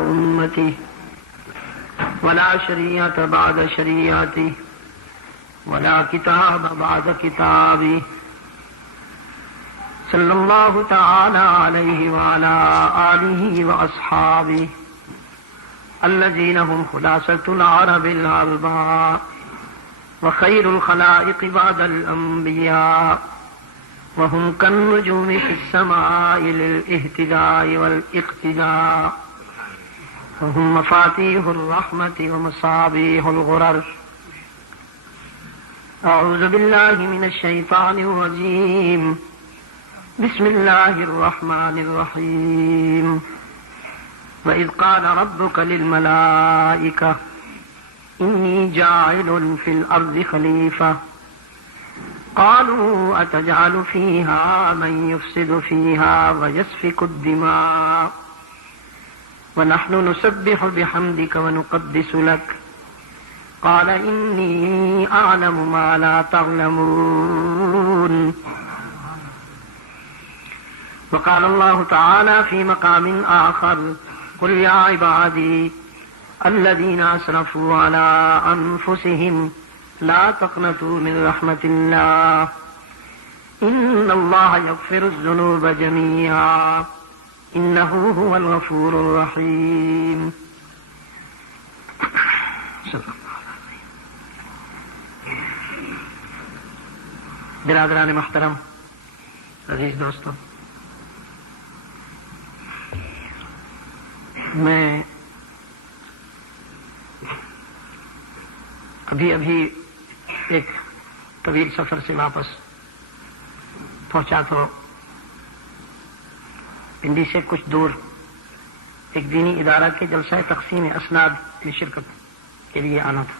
أمتي ولا شريعة بعد شريعتي ولا كتاب بعد كتابي صلى الله تعالى عليه وعلى آله وأصحابه الذين هم خلاصة العرب الأربعاء وخير الخلائق بعد الأنبياء وهم كالنجوم في السماء للاهتداء والاقتداء وهم مفاتيح الرحمة ومصابيح الغرر. أعوذ بالله من الشيطان الرجيم. بسم الله الرحمن الرحيم. وإذ قال ربك للملائكة إني جاعل في الأرض خليفة قالوا أتجعل فيها من يفسد فيها ويسفك الدماء ونحن نسبح بحمدك ونقدس لك قال إني أعلم ما لا تعلمون. وقال الله تعالى في مقام آخر قل يا عبادي الذين أسرفوا على أنفسهم لا تقنطوا من رحمة الله إن الله يغفر الذنوب جميعا إنه هو الغفور الرحيم. برادران محترم، عزیز دوستوں، میں ابھی ایک طویل سفر سے واپس پہنچا تو پنڈی سے کچھ دور ایک دینی ادارہ کے جلسہ تقسیم اسناد میں شرکت کے لیے آنا تھا.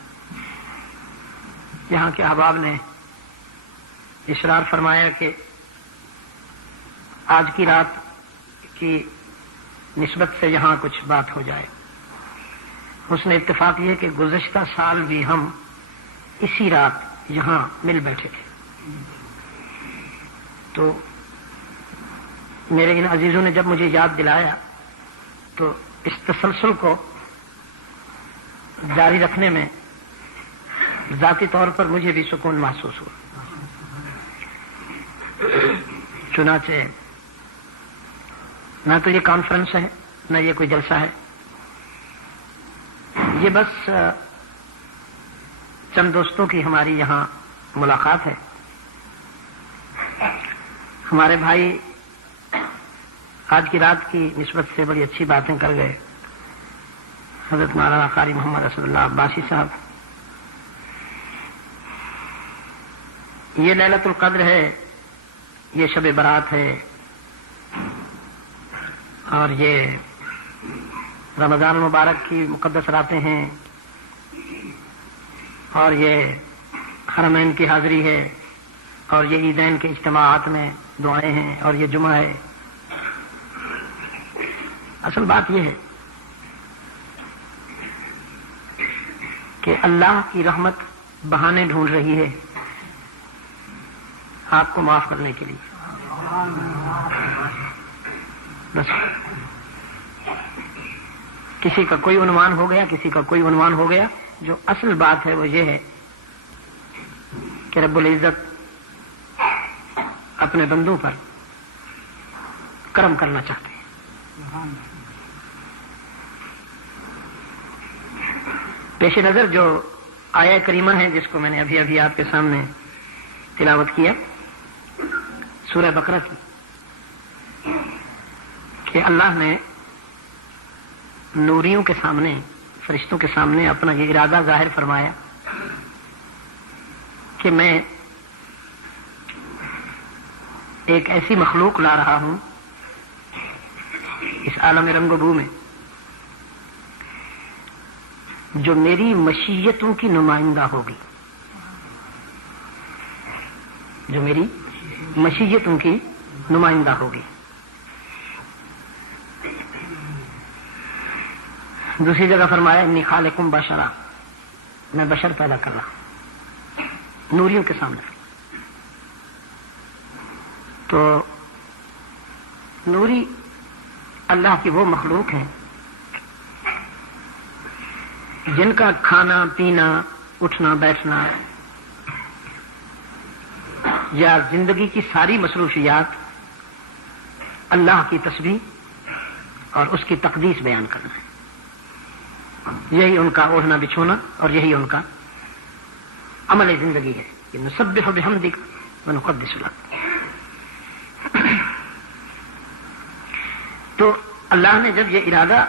یہاں کے احباب نے اصرار فرمایا کہ آج کی رات کی نسبت سے یہاں کچھ بات ہو جائے. حسن اتفاق یہ کہ گزشتہ سال بھی ہم اسی رات یہاں مل بیٹھے تھے. تو میرے ان عزیزوں نے جب مجھے یاد دلایا تو اس تسلسل کو جاری رکھنے میں ذاتی طور پر مجھے بھی سکون محسوس ہوا. چنانچہ نہ تو یہ کانفرنس ہے نہ یہ کوئی جلسہ ہے، یہ بس چند دوستوں کی ہماری یہاں ملاقات ہے. ہمارے بھائی آج کی رات کی نسبت سے بڑی اچھی باتیں کر گئے. حضرت مولانا قاری محمد اسد اللہ عباسی صاحب، یہ لیلۃ القدر ہے، یہ شب برات ہے، اور یہ رمضان المبارک کی مقدس راتیں ہیں، اور یہ حرمین کی حاضری ہے، اور یہ عیدین کے اجتماعات میں دعائیں ہیں، اور یہ جمعہ ہے. اصل بات یہ ہے کہ اللہ کی رحمت بہانے ڈھونڈ رہی ہے آپ کو معاف کرنے کے لیے. بس کسی کا کوئی عنوان ہو گیا، کسی کا کوئی عنوان ہو گیا. جو اصل بات ہے وہ یہ ہے کہ رب العزت اپنے بندوں پر کرم کرنا چاہتے ہیں. پیش نظر جو آیہ کریمہ ہے جس کو میں نے ابھی آپ کے سامنے تلاوت کیا، سورہ بقرہ کی، کہ اللہ نے نوریوں کے سامنے، فرشتوں کے سامنے اپنا یہ ارادہ ظاہر فرمایا کہ میں ایک ایسی مخلوق لا رہا ہوں اس عالم رنگ و بو میں جو میری مشیتوں کی نمائندہ ہوگی، جو میری مشیتوں کی نمائندہ ہوگی. دوسری جگہ فرمایا انی خالقم بشرا، میں بشر پیدا کر رہا ہوں نوریوں کے سامنے. تو نوری اللہ کی وہ مخلوق ہے جن کا کھانا پینا اٹھنا بیٹھنا یا زندگی کی ساری مصروفیات اللہ کی تسبیح اور اس کی تقدیس بیان کرنا ہے. یہی ان کا اوڑھنا بچھونا اور یہی ان کا عمل زندگی ہے. نسبح بحمدک ونقدس لک. تو اللہ نے جب یہ ارادہ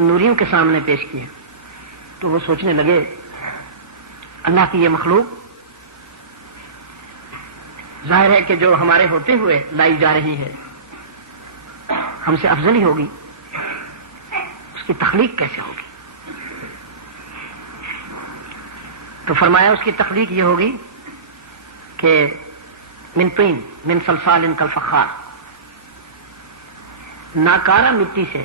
نوریوں کے سامنے پیش کیا تو وہ سوچنے لگے اللہ کی یہ مخلوق ظاہر ہے کہ جو ہمارے ہوتے ہوئے لائی جا رہی ہے ہم سے افضل ہی ہوگی، اس کی تخلیق کیسے ہوگی؟ تو فرمایا اس کی تخلیق یہ ہوگی کہ من طین من صلصال کالفخار، ناکارہ مٹی سے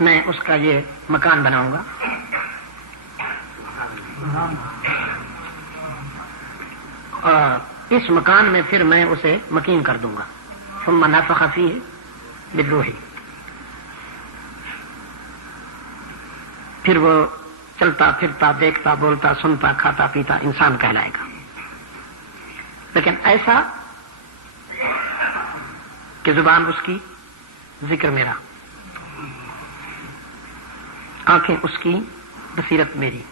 میں اس کا یہ مکان بناؤں گا. اور اس مکان میں پھر میں اسے مکین کر دوں گا. ثم نفخ فیہ بالروح، پھر وہ چلتا پھرتا دیکھتا بولتا سنتا کھاتا پیتا انسان کہلائے گا. لیکن ایسا کہ زبان اس کی، ذکر میرا، آنکھیں اس کی، بصیرت میری،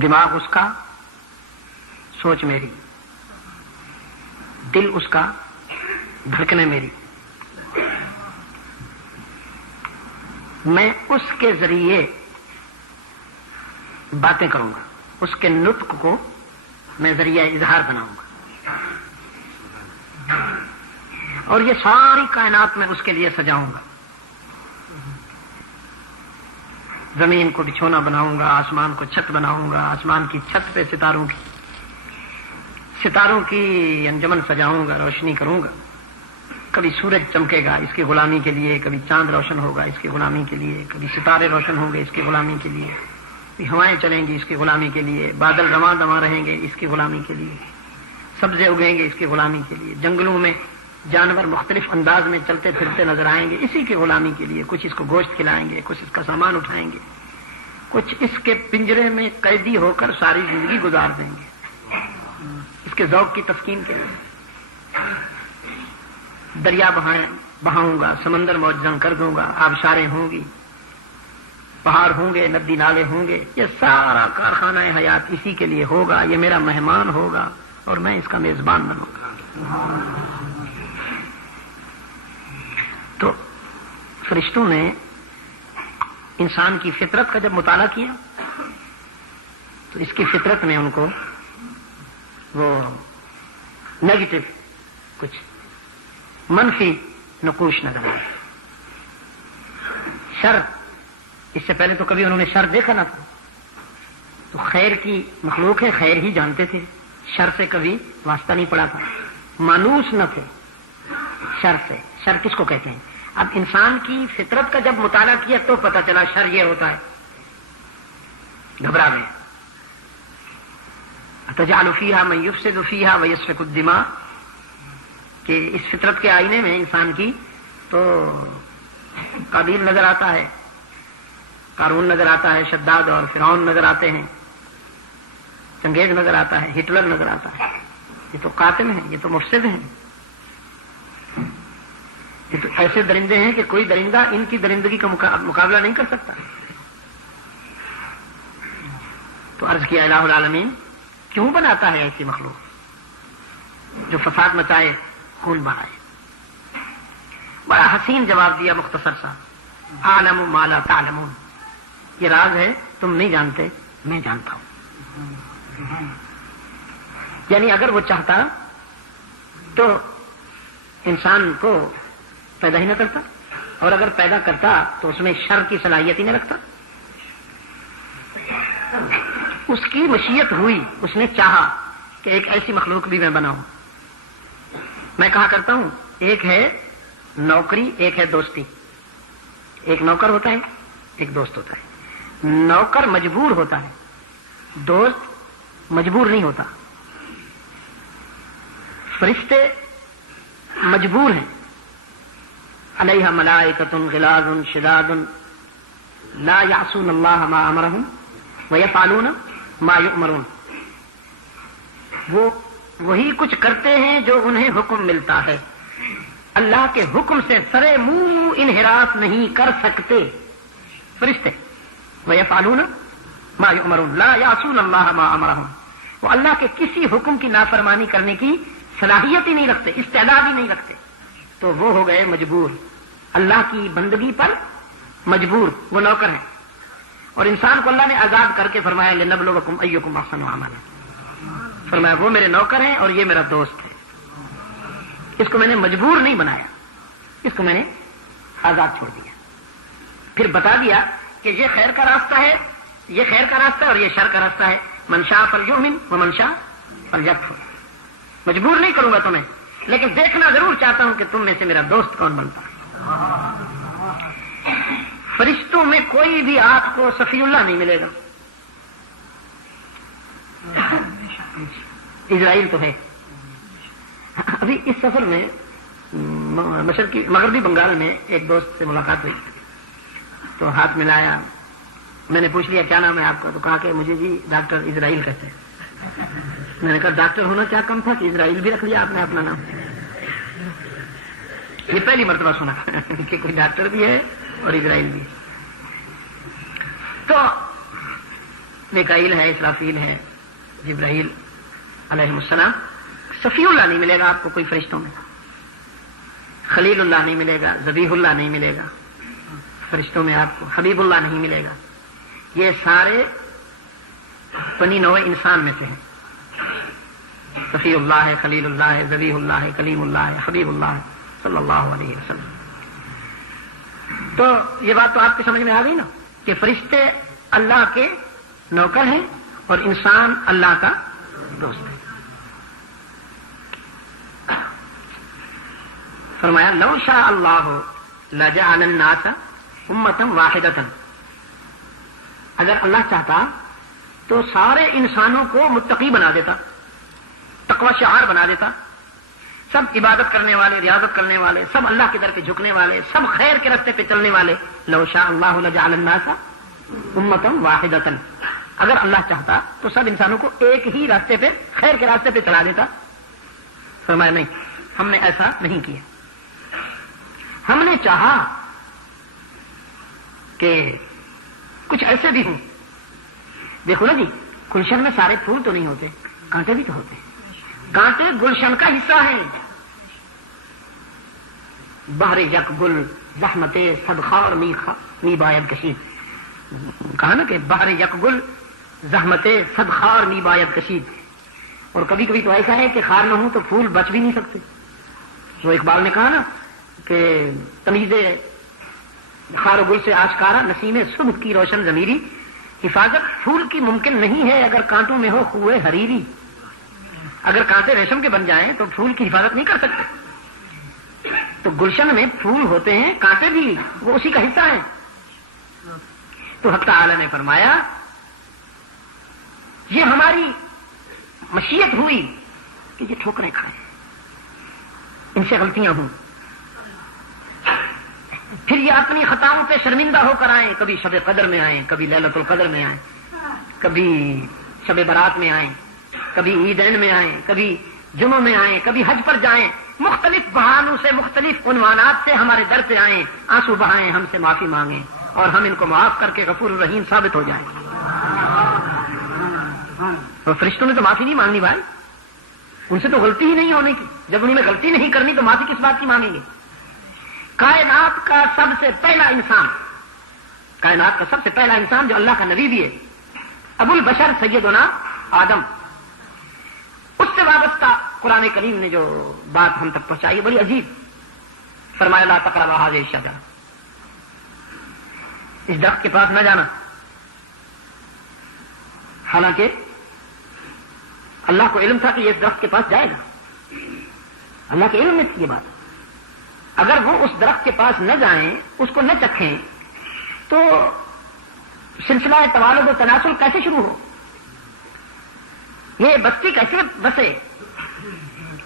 دماغ اس کا، سوچ میری، دل اس کا، دھڑکنیں میری. میں اس کے ذریعے باتیں کروں گا، اس کے نطق کو میں ذریعہ اظہار بناؤں گا، اور یہ ساری کائنات میں اس کے لیے سجاؤں گا. زمین کو بچھونا بناؤں گا، آسمان کو چھت بناؤں گا، آسمان کی چھت پہ ستاروں کی انجمن سجاؤں گا، روشنی کروں گا. کبھی سورج چمکے گا اس کی غلامی کے لیے، کبھی چاند روشن ہوگا اس کی غلامی کے لیے، کبھی ستارے روشن ہوں گے اس کی غلامی کے لیے، کبھی ہوائیں چلیں گی اس کی غلامی کے لیے، بادل رواں دواں رہیں گے اس کی غلامی کے لیے، سبزے اگیں گے اس کی غلامی کے لیے، جنگلوں میں جانور مختلف انداز میں چلتے پھرتے نظر آئیں گے اسی کی غلامی کے لیے. کچھ اس کو گوشت کھلائیں گے، کچھ اس کا سامان اٹھائیں گے، کچھ اس کے پنجرے میں قیدی ہو کر ساری زندگی گزار دیں گے اس کے ذوق کی تسکین کے لیے. دریا بہاؤں گا، سمندر معجزہ کر دوں گا، آبشاریں ہوں گی، پہاڑ ہوں گے، ندی نالے ہوں گے. یہ سارا کارخانہ حیات اسی کے لیے ہوگا. یہ میرا مہمان ہوگا اور میں اس کا میزبان بنوں گا. تو فرشتوں نے انسان کی فطرت کا جب مطالعہ کیا تو اس کی فطرت میں ان کو وہ نیگیٹو کچھ منفی نقوش نظر آئے. شر، اس سے پہلے تو کبھی انہوں نے شر دیکھا نہ تھا. تو خیر کی مخلوق ہے، خیر ہی جانتے تھے، شر سے کبھی واسطہ نہیں پڑا تھا، مانوس نہ تھے شر سے. شر کس کو کہتے ہیں؟ اب انسان کی فطرت کا جب مطالعہ کیا تو پتہ چلا شر یہ ہوتا ہے. گھبرا گئے. تجعل فیہا من یفسد فیہا ویسفک الدماء، کہ اس فطرت کے آئینے میں انسان کی تو قابیل نظر آتا ہے، قارون نظر آتا ہے، شداد اور فرعون نظر آتے ہیں، چنگیز نظر آتا ہے، ہٹلر نظر آتا ہے. یہ تو قاتل ہیں، یہ تو مفسد ہیں، یہ تو ایسے درندے ہیں کہ کوئی درندہ ان کی درندگی کا مقابلہ نہیں کر سکتا. تو عرض کیا الہ العالمین کیوں بناتا ہے ایسی مخلوق جو فساد مچائے، خون بہائے؟ بڑا حسین جواب دیا مختصر سا، اعلم ما لا تعلمون. یہ راز ہے تم نہیں جانتے، میں جانتا ہوں. یعنی اگر وہ چاہتا تو انسان کو پیدا ہی نہ کرتا، اور اگر پیدا کرتا تو اس میں شر کی صلاحیت ہی نہ رکھتا. اس کی مشیت ہوئی، اس نے چاہا کہ ایک ایسی مخلوق بھی میں بناؤں. میں کہا کرتا ہوں ایک ہے نوکری، ایک ہے دوستی. ایک نوکر ہوتا ہے، ایک دوست ہوتا ہے. نوکر مجبور ہوتا ہے، دوست مجبور نہیں ہوتا. فرشتے مجبور ہیں، علیہا ملائکۃ غلاظ شداد لا یعصون اللہ ما امرہم ویفعلون ما یؤمرون. وہ وہی کچھ کرتے ہیں جو انہیں حکم ملتا ہے، اللہ کے حکم سے سرے منہ انحراف نہیں کر سکتے فرشتے. وَيَفْعَلُونَ مَا يُؤْمَرُونَ لَا يَعْصُونَ اللَّهَ مَا أَمَرَهُم. وہ اللہ کے کسی حکم کی نافرمانی کرنے کی صلاحیت ہی نہیں رکھتے، استعداد ہی نہیں رکھتے. تو وہ ہو گئے مجبور، اللہ کی بندگی پر مجبور، وہ نوکر ہیں. اور انسان کو اللہ نے آزاد کر کے فرمایا لِنَبْلُوَكُمْ أَيُّكُمْ أَحْسَنُ عَمَلًا. فرمایا وہ میرے نوکر ہیں اور یہ میرا دوست ہے. اس کو میں نے مجبور نہیں بنایا، اس کو میں نے آزاد چھوڑ دیا. پھر بتا دیا کہ یہ خیر کا راستہ ہے، یہ خیر کا راستہ ہے اور یہ شر کا راستہ ہے. من شاء فلیؤمن ومن شاء فلیکفر. مجبور نہیں کروں گا تمہیں، لیکن دیکھنا ضرور چاہتا ہوں کہ تم میں سے میرا دوست کون بنتا ہے. فرشتوں میں کوئی بھی آپ کو صفی اللہ نہیں ملے گا. اسرائیل تو ہے. ابھی اس سفر میں مغربی بنگال میں ایک دوست سے ملاقات ہوئی تو ہاتھ ملایا. میں نے پوچھ لیا کیا نام ہے آپ کا؟ تو کہا کہ مجھے جی ڈاکٹر اسرائیل کہتے ہیں. میں نے کہا ڈاکٹر ہونا کیا کم تھا کہ اسرائیل بھی رکھ لیا آپ نے اپنا نام. یہ پہلی مرتبہ سنا کہ کوئی ڈاکٹر بھی ہے اور اسرائیل بھی. تو میکائیل ہے، اسرافیل ہے، جبرائیل علیہ السلام. صفی اللہ نہیں ملے گا آپ کو کوئی فرشتوں میں. خلیل اللہ نہیں ملے گا، ذبیح اللہ نہیں ملے گا فرشتوں میں آپ کو. حبیب اللہ نہیں ملے گا. یہ سارے بنی نوع انسان میں سے ہیں. صفی اللہ ہے، خلیل اللہ ہے، ذبیح اللہ ہے، کلیم اللہ ہے، حبیب اللہ ہے صلی اللہ علیہ وسلم. تو یہ بات تو آپ کی سمجھ میں آ گئی نا کہ فرشتے اللہ کے نوکر ہیں اور انسان اللہ کا دوست ہے. فرمایا لو شاء اللہ لجعل الناس امۃ واحدۃ. اگر اللہ چاہتا تو سارے انسانوں کو متقی بنا دیتا، تقوی شعار بنا دیتا. سب عبادت کرنے والے، ریاضت کرنے والے، سب اللہ کی طرف جھکنے والے، سب خیر کے راستے پہ چلنے والے. لو شاء اللہ لجعل الناس امۃ واحدۃ. اگر اللہ چاہتا تو سب انسانوں کو ایک ہی راستے پہ، خیر کے راستے پہ چلا دیتا. فرمایا نہیں، ہم نے ایسا نہیں کیا. ہم نے چاہا کہ کچھ ایسے بھی ہوں. دیکھو نا جی، گلشن میں سارے پھول تو نہیں ہوتے، کانٹے بھی تو ہوتے ہیں. کانٹے گلشن کا حصہ ہیں. بہر یک گل زحمت صدخار می باید کشید. کہا نا کہ بہر یک گل زحمت صدخار می باید کشید. اور کبھی کبھی تو ایسا ہے کہ خار نہ ہو تو پھول بچ بھی نہیں سکتے. وہ اقبال نے کہا نا کہ تمیز خار و گل سے آشکارا نسیم صبح کی روشن ضمیری. حفاظت پھول کی ممکن نہیں ہے اگر کانٹوں میں ہو خوئے حریری. اگر کانٹے ریشم کے بن جائیں تو پھول کی حفاظت نہیں کر سکتے. تو گلشن میں پھول ہوتے ہیں، کانٹے بھی وہ اسی کا حصہ ہیں. تو حق تعالی نے فرمایا یہ ہماری مشیت ہوئی کہ یہ ٹھوکریں کھائیں، ان سے غلطیاں ہوں، پھر یہ اپنی خطاؤں پہ شرمندہ ہو کر آئیں. کبھی شب قدر میں آئیں، کبھی لیلۃ القدر میں آئیں، کبھی شب برات میں آئیں، کبھی عیدین میں آئیں، کبھی جمعہ میں آئیں، کبھی حج پر جائیں. مختلف بہانوں سے، مختلف عنوانات سے ہمارے در پہ آئیں، آنسو بہائیں، ہم سے معافی مانگیں اور ہم ان کو معاف کر کے غفور الرحیم ثابت ہو جائیں. اور فرشتوں نے تو معافی نہیں مانگنی بھائی، ان سے تو غلطی ہی نہیں ہونے کی. جب انہوں نے غلطی نہیں کرنی تو معافی کس بات کی مانگیں گے؟ کائنات کا سب سے پہلا انسان، کائنات کا سب سے پہلا انسان جو اللہ کا نبی بھی ہے، ابو البشر سیدنا آدم، اس سے وابستہ قرآن کریم نے جو بات ہم تک پہنچائی ہے بڑی عجیب. فرمایا لا تقربا هذه الشجرة، اس درخت کے پاس نہ جانا. حالانکہ اللہ کو علم تھا کہ یہ اس درخت کے پاس جائے گا. اللہ کے علم میں تھی یہ بات. اگر وہ اس درخت کے پاس نہ جائیں، اس کو نہ چکھیں، تو سلسلہ توالد و تناسل کیسے شروع ہو؟ یہ بستی کیسے بسے؟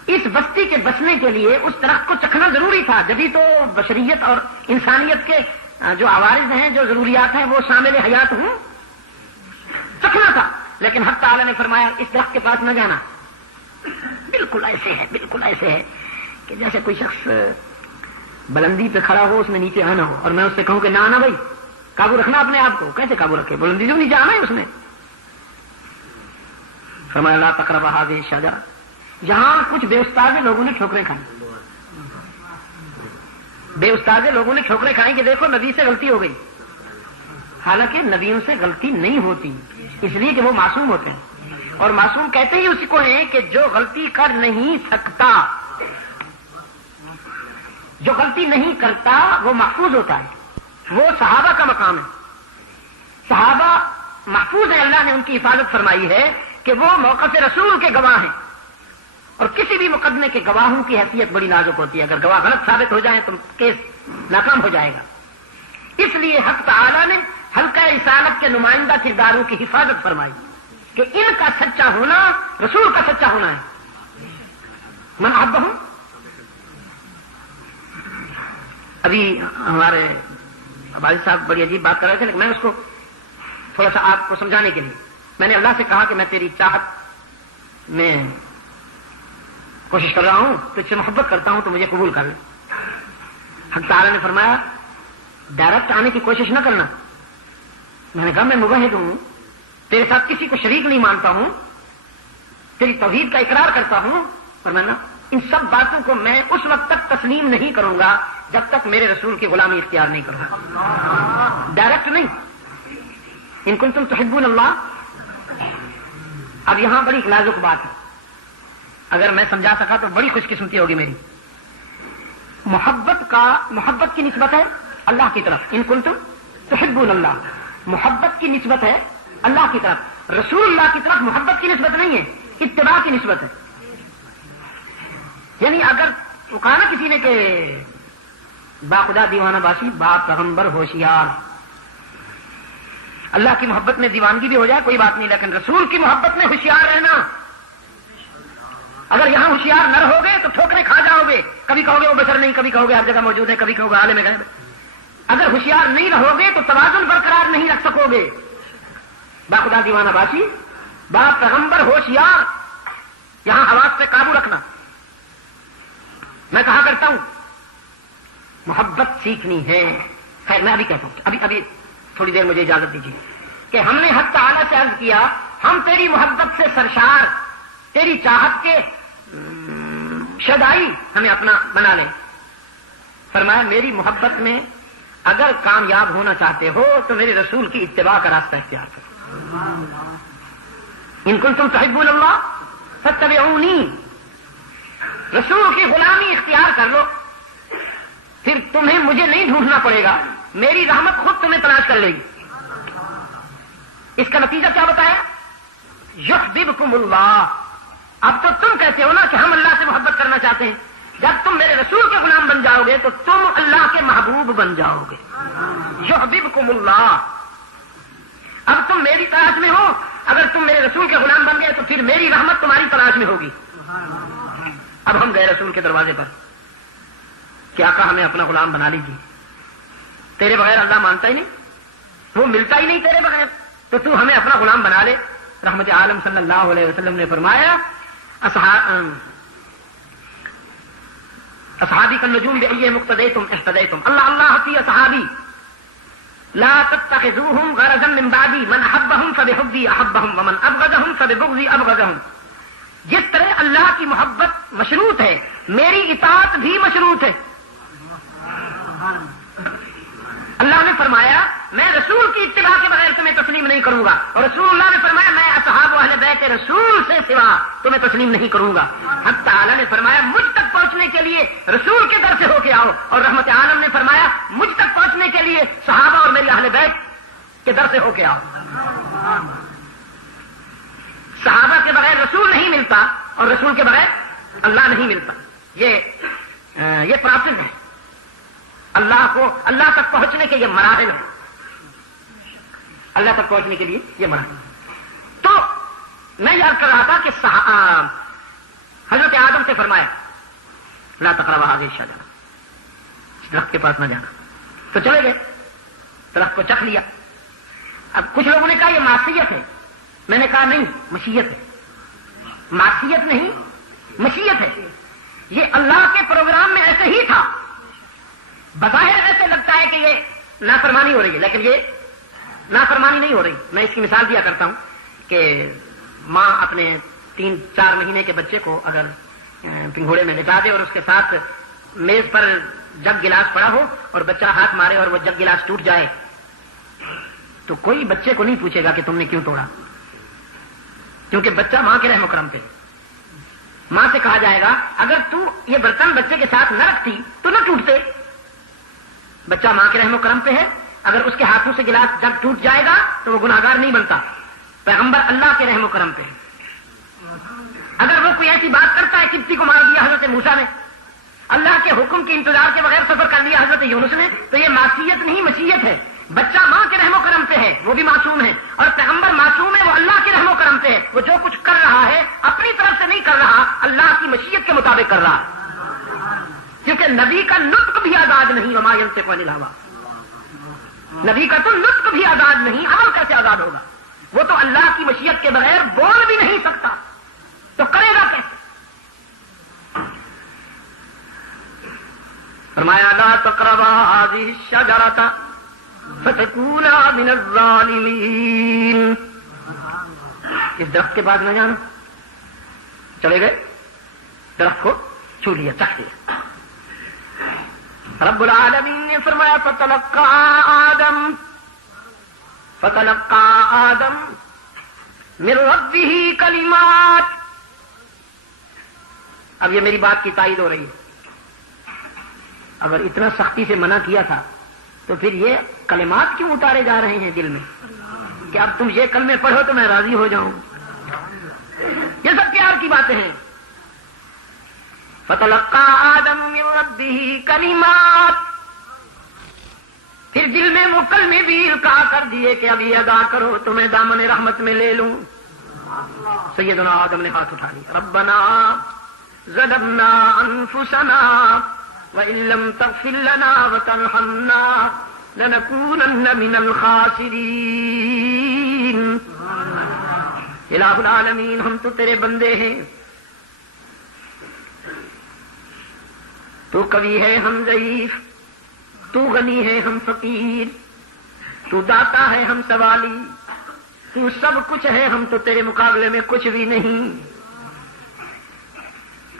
اس بستی کے بسنے کے لیے اس درخت کو چکھنا ضروری تھا، جبھی تو بشریت اور انسانیت کے جو عوارض ہیں، جو ضروریات ہیں، وہ شامل حیات ہوں، چکھنا تھا۔ لیکن حق تعالی نے فرمایا اس درخت کے پاس نہ جانا۔ بالکل ایسے ہے کہ جیسے کوئی شخص بلندی پہ کھڑا ہو، اس میں نیچے آنا ہو، اور میں اس سے کہوں کہ نہ آنا بھائی، قابو رکھنا اپنے آپ کو۔ کیسے قابو رکھے؟ بلندی جو نیچے آنا ہے اس نے۔ فرمایا لا تقربوا هذه الشجرة، جہاں کچھ بے استاد لوگوں نے ٹھوکریں کھائیں، بے استاد لوگوں نے ٹھوکریں کھائیں کہ دیکھو نبی سے غلطی ہو گئی، حالانکہ نبیوں سے غلطی نہیں ہوتی، اس لیے کہ وہ معصوم ہوتے ہیں، اور معصوم کہتے ہی اسی کو ہیں کہ جو غلطی کر نہیں سکتا، جو غلطی نہیں کرتا وہ محفوظ ہوتا ہے۔ وہ صحابہ کا مقام ہے، صحابہ محفوظ ہیں، اللہ نے ان کی حفاظت فرمائی ہے کہ وہ موقف رسول کے گواہ ہیں، اور کسی بھی مقدمے کے گواہوں کی حیثیت بڑی نازک ہوتی ہے، اگر گواہ غلط ثابت ہو جائیں تو کیس ناکام ہو جائے گا۔ اس لیے حق تعالی نے حلقہ رسالت کے نمائندہ کرداروں کی حفاظت فرمائی کہ ان کا سچا ہونا رسول کا سچا ہونا ہے۔ من احبہم، ابھی ہمارے والد صاحب بڑی عجیب بات کر رہے تھے، لیکن میں اس کو تھوڑا سا آپ کو سمجھانے کے لیے میں نے اللہ سے کہا کہ میں تیری چاہت میں کوشش کر رہا ہوں، تجھ سے محبت کرتا ہوں، تو مجھے قبول کر لے۔ حق تعالی نے فرمایا ڈائریکٹ آنے کی کوشش نہ کرنا۔ میں نے کہا میں موحد ہوں، تیرے ساتھ کسی کو شریک نہیں مانتا ہوں، تیری توحید کا اقرار کرتا ہوں، اور میں ان سب باتوں کو میں اس وقت تک تسلیم نہیں کروں گا جب تک میرے رسول کی غلامی اختیار نہیں کروں گا۔ ڈائریکٹ نہیں، ان کنتم تحبون اللہ۔ اب یہاں بڑی نازک بات ہے، اگر میں سمجھا سکا تو بڑی خوش قسمتی ہوگی میری۔ محبت کی نسبت ہے اللہ کی طرف، ان کنتم تحبون اللہ، محبت کی نسبت ہے اللہ کی طرف، رسول اللہ کی طرف محبت کی نسبت نہیں ہے، اتباع کی نسبت ہے۔ یعنی اگر کہا نا کسی نے کہ با خدا دیوانہ باشی، با پیغمبر ہوشیار، اللہ کی محبت میں دیوانگی بھی ہو جائے کوئی بات نہیں، لیکن رسول کی محبت میں ہوشیار رہنا۔ اگر یہاں ہوشیار نہ رہو گے تو ٹھوکریں کھا جاؤ گے، کبھی کہو گے وہ بشر نہیں، کبھی کہو گے ہر جگہ موجود ہے، کبھی کہو گے عالم غیب۔ اگر ہوشیار نہیں رہو گے تو توازن برقرار نہیں رکھ سکو گے۔ با خدا دیوانہ باشی، با پیغمبر ہوشیار، یہاں آواز پہ قابو رکھنا۔ میں کہا کرتا ہوں محبت سیکھنی ہے، خیر میں ابھی کہتا ہوں، ابھی تھوڑی دیر مجھے اجازت دیجیے کہ ہم نے حق تعالی سے عرض کیا ہم تیری محبت سے سرشار، تیری چاہت کے شدائی ہمیں اپنا بنا لیں۔ فرمایا میری محبت میں اگر کامیاب ہونا چاہتے ہو تو میرے رسول کی اتباع کا راستہ اختیار کرو۔ ان کنتم تحبون اللہ فاتبعونی، رسول کی غلامی اختیار کر لو، پھر تمہیں مجھے نہیں ڈھونڈنا پڑے گا، میری رحمت خود تمہیں تلاش کر لے گی۔ اس کا نتیجہ کیا بتایا؟ یحببکم اللہ۔ اب تو تم کہتے ہو نا کہ ہم اللہ سے محبت کرنا چاہتے ہیں، جب تم میرے رسول کے غلام بن جاؤ گے تو تم اللہ کے محبوب بن جاؤ گے۔ یحببکم اللہ۔ اب تم میری تلاش میں ہو، اگر تم میرے رسول کے غلام بن گئے تو پھر میری رحمت تمہاری تلاش میں ہوگی۔ اب ہم گئے رسول کے دروازے پر کہ آقا ہمیں اپنا غلام بنا لیجیے، تیرے بغیر اللہ مانتا ہی نہیں، وہ ملتا ہی نہیں تیرے بغیر، تو تو ہمیں اپنا غلام بنا لے۔ رحمت عالم صلی اللہ علیہ وسلم نے فرمایا اصحابی کالنجوم بأی مقتدیتم اہتدیتم، اللہ اللہ فی اصحابی لا تتخذوہم غرضا من بعدی، من احبہم فبحبی احبہم ومن ابغضہم فببغضی ابغضہم۔ جس طرح اللہ کی محبت مشروط ہے، میری اطاعت بھی مشروط ہے۔ اللہ نے فرمایا میں رسول کی اتباع کے بغیر تمہیں تسلیم نہیں کروں گا، اور رسول اللہ نے فرمایا میں اصحاب و اہل بیت رسول سے سوا تمہیں تسلیم نہیں کروں گا۔ حق تعالی نے فرمایا مجھ تک پہنچنے کے لیے رسول کے در سے ہو کے آؤ، اور رحمت عالم نے فرمایا مجھ تک پہنچنے کے لیے صحابہ اور میری اہل بیت کے در سے ہو کے آؤ۔ صحابہ کے بغیر رسول نہیں ملتا، اور رسول کے بغیر اللہ نہیں ملتا۔ یہ پروسیس ہے، اللہ تک پہنچنے کے یہ مراحل ہیں، اللہ تک پہنچنے کے لیے یہ مراحل۔ تو میں یاد کر رہا تھا کہ حضرت آدم سے فرمایا لا تقربا هذه الشجرة، اس درخت کے پاس نہ جانا، تو چلے گئے، درخت کو چکھ لیا۔ اب کچھ لوگوں نے کہا یہ معصیت ہے، میں نے کہا نہیں، مشیت ہے، معصیت نہیں مشیت ہے۔ یہ اللہ کے پروگرام میں ایسے ہی تھا، بظاہر ایسے لگتا ہے کہ یہ نافرمانی ہو رہی ہے، لیکن یہ نافرمانی نہیں ہو رہی۔ میں اس کی مثال دیا کرتا ہوں کہ ماں اپنے 3-4 مہینے کے بچے کو اگر پنگھوڑے میں لٹا دے اور اس کے ساتھ میز پر جگ گلاس پڑا ہو اور بچہ ہاتھ مارے اور وہ جگ گلاس ٹوٹ جائے تو کوئی بچے کو نہیں پوچھے گا کہ تم نے کیوں توڑا، کیونکہ بچہ ماں کے رحم و کرم پہ ہے۔ ماں سے کہا جائے گا اگر تو یہ برتن بچے کے ساتھ نہ رکھتی تو نہ ٹوٹتے، بچہ ماں کے رحم و کرم پہ ہے، اگر اس کے ہاتھوں سے گلاس جب ٹوٹ جائے گا تو وہ گناہگار نہیں بنتا، پیغمبر اللہ کے رحم و کرم پہ ہے۔ اگر وہ کوئی ایسی بات کرتا ہے، کبتی کو مار دیا حضرت موسیٰ نے، اللہ کے حکم کے انتظار کے بغیر سفر کر لیا حضرت یونس نے، تو یہ معصیت نہیں مشیت ہے۔ بچہ ماں کے رحم و کرم پہ ہے، وہ بھی معصوم ہے، اور پیغمبر معصوم ہے، وہ اللہ کے رحم و کرم پہ ہے۔ وہ جو کچھ کر رہا ہے اپنی طرف سے نہیں کر رہا، اللہ کی مشیت کے مطابق کر رہا ہے، کیونکہ نبی کا نطق بھی آزاد نہیں، وما ينطق عن الهوى، نبی کا تو نطق بھی آزاد نہیں، عمل کیسے آزاد ہوگا؟ وہ تو اللہ کی مشیت کے بغیر بول بھی نہیں سکتا، تو کرے گا کیسے؟ فرمایا لا تقربا هذه الشجرة فتكونا من الظالمين، اس درخت کے بعد نہ جانا۔ چلے گئے، درخت کو چھو لیا، چکھ لیا۔ رب العالمین نے فرمایا فتلقى آدم من ربه کلمات۔ اب یہ میری بات کی تائید ہو رہی ہے، اگر اتنا سختی سے منع کیا تھا تو پھر یہ کلمات کیوں اتارے جا رہے ہیں دل میں کہ اب تم یہ کلمے پڑھو تو میں راضی ہو جاؤں؟ یہ سب پیار کی باتیں ہیں۔ فتلقى آدم من ربه کلمات، پھر دل میں وہ کلمے بھی القاء کر دیے کہ اب یہ ادا کرو تو میں دامن رحمت میں لے لوں۔ سیدنا آدم نے ہاتھ اٹھا لیا، ربنا ظلمنا انفسنا وَإِن لَّمْ تَغْفِرْ لَنَا وَتَرْحَمْنَا لَنَكُونَنَّ مِنَ الْخَاسِرِينَ۔ الہ العالمین، ہم تو تیرے بندے ہیں، تو قوی ہے ہم ضعیف، تو غنی ہے ہم فقیر، تو داتا ہے ہم سوالی، تو سب کچھ ہے، ہم تو تیرے مقابلے میں کچھ بھی نہیں۔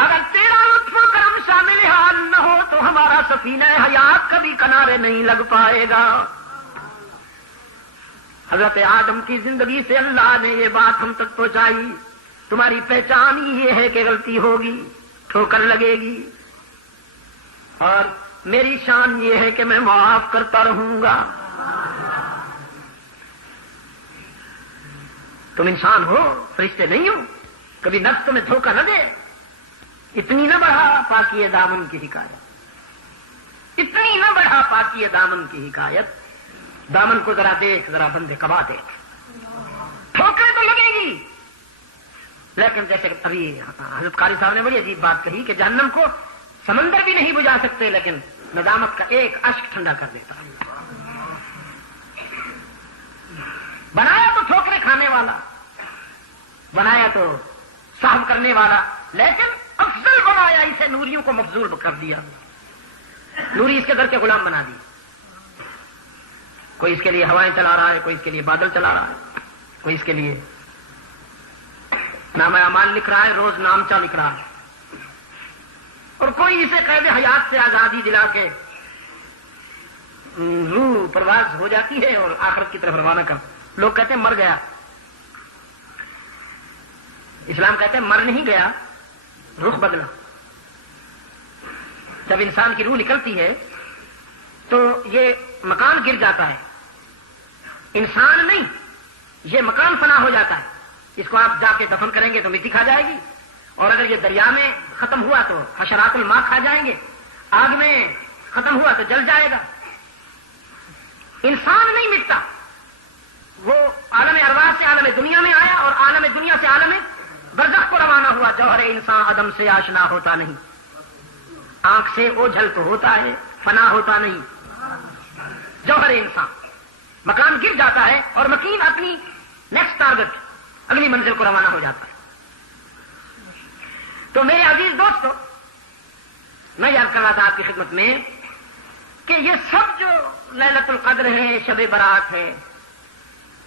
اگر تیرا لطف و کرم شامل حال نہ ہو تو ہمارا سفینہ حیات کبھی کنارے نہیں لگ پائے گا۔ حضرت آدم کی زندگی سے اللہ نے یہ بات ہم تک پہنچائی، تمہاری پہچان ہی یہ ہے کہ غلطی ہوگی، ٹھوکر لگے گی، اور میری شان یہ ہے کہ میں معاف کرتا رہوں گا۔ تم انسان ہو، فرشتے نہیں ہو، کبھی نفس تمہیں دھوکہ نہ دے۔ اتنی نہ بڑھا پاکی دامن کی حکایت، اتنی نہ بڑھا پاکی دامن کی حکایت، دامن کو ذرا دیکھ، ذرا بندے کبا دیکھ، ٹھوکریں تو لگے گی، لیکن جیسے ابھی حضرت قاری صاحب نے بڑی عجیب بات کہی کہ جہنم کو سمندر بھی نہیں بجھا سکتے، لیکن ندامت کا ایک اشک ٹھنڈا کر دیتا ہے۔ بنایا تو ٹھوکریں کھانے والا، بنایا تو صاحب کرنے والا، لیکن افضل بنایا اسے، نوریوں کو مفضول کر دیا، نوری اس کے گھر کے غلام بنا دی۔ کوئی اس کے لیے ہوائیں چلا رہا ہے، کوئی اس کے لیے بادل چلا رہا ہے، کوئی اس کے لیے نامہ اعمال لکھ رہا ہے، روز نامچہ لکھ رہا ہے، اور کوئی اسے قید حیات سے آزادی دلا کے روح پرواز ہو جاتی ہے اور آخرت کی طرف روانہ کر۔ لوگ کہتے ہیں مر گیا، اسلام کہتے ہیں مر نہیں گیا، رخ بدلا۔ جب انسان کی روح نکلتی ہے تو یہ مکان گر جاتا ہے، انسان نہیں، یہ مکان فنا ہو جاتا ہے۔ اس کو آپ جا کے دفن کریں گے تو مٹی کھا جائے گی، اور اگر یہ دریا میں ختم ہوا تو حشرات الماء کھا جائیں گے، آگ میں ختم ہوا تو جل جائے گا۔ انسان نہیں مٹتا، وہ عالم ارواح سے عالم دنیا میں آیا اور عالم دنیا سے عالم برزخ کو روانہ ہوا، جوہر انسان عدم سے آشنا ہوتا نہیں، آنکھ سے اوجھل تو ہوتا ہے، فنا ہوتا نہیں۔ جوہر انسان مکان گر جاتا ہے اور مکین اپنی نیکسٹ ٹارگٹ، اگلی منزل کو روانہ ہو جاتا ہے۔ تو میرے عزیز دوستو، میں یاد کر رہا تھا آپ کی خدمت میں کہ یہ سب جو لیلۃ القدر ہے، شب برات ہے،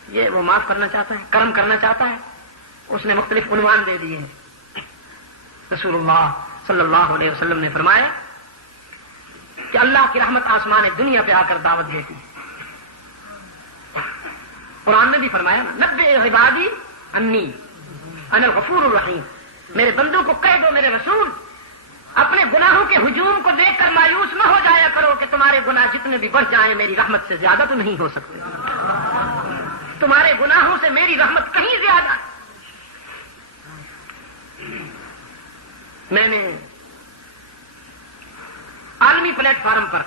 یہ وہ معاف کرنا چاہتا ہے، کرم کرنا چاہتا ہے۔ اس نے مختلف عنوان دے دیے ہیں۔ رسول اللہ صلی اللہ علیہ وسلم نے فرمایا کہ اللہ کی رحمت آسمان دنیا پہ آ کر دعوت دیتی ہے۔ قرآن نے بھی فرمایا نا، نبئ عبادی انی انا الغفور الرحیم، میرے بندوں کو کہہ دو میرے رسول، اپنے گناہوں کے ہجوم کو دیکھ کر مایوس نہ ہو جایا کرو کہ تمہارے گناہ جتنے بھی بڑھ جائیں میری رحمت سے زیادہ تو نہیں ہو سکتے، تمہارے گناہوں سے میری رحمت کہیں زیادہ۔ میں نے عالمی پلیٹ فارم پر،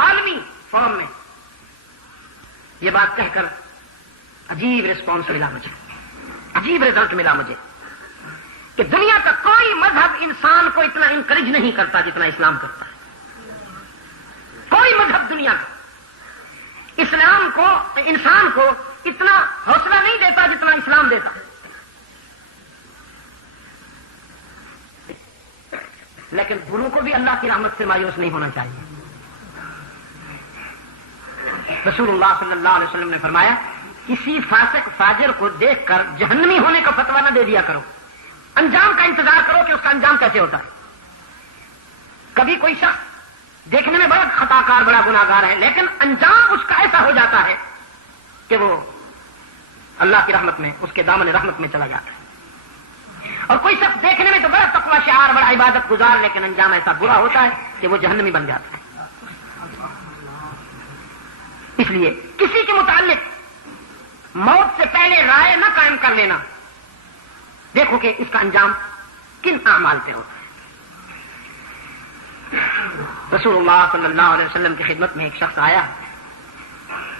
عالمی فورم میں یہ بات کہہ کر عجیب ریسپانس ملا مجھے، عجیب رزلٹ ملا مجھے کہ دنیا کا کوئی مذہب انسان کو اتنا انکریج نہیں کرتا جتنا اسلام کرتا ہے۔ کوئی مذہب دنیا کا اسلام کو، انسان کو اتنا حوصلہ نہیں دیتا جتنا اسلام دیتا ہے۔ لیکن گروہ کو بھی اللہ کی رحمت سے مایوس نہیں ہونا چاہیے۔ رسول اللہ صلی اللہ علیہ وسلم نے فرمایا، کسی فاسق فاجر کو دیکھ کر جہنمی ہونے کا فتویٰ نہ دے دیا کرو، انجام کا انتظار کرو کہ اس کا انجام کیسے ہوتا ہے۔ کبھی کوئی شخص دیکھنے میں بڑا خطا کار، بڑا گناہ گار ہے، لیکن انجام اس کا ایسا ہو جاتا ہے کہ وہ اللہ کی رحمت میں، اس کے دامن رحمت میں چلا جاتا ہے۔ اور کوئی شخص دیکھنے میں تو بڑا تقویٰ شعار، بڑا عبادت گزار، لیکن انجام ایسا برا ہوتا ہے کہ وہ جہنمی بن جاتا ہے۔ اس لیے کسی کے متعلق موت سے پہلے رائے نہ قائم کر لینا، دیکھو کہ اس کا انجام کن اعمال پہ ہوتا ہے۔ رسول اللہ صلی اللہ علیہ وسلم کی خدمت میں ایک شخص آیا،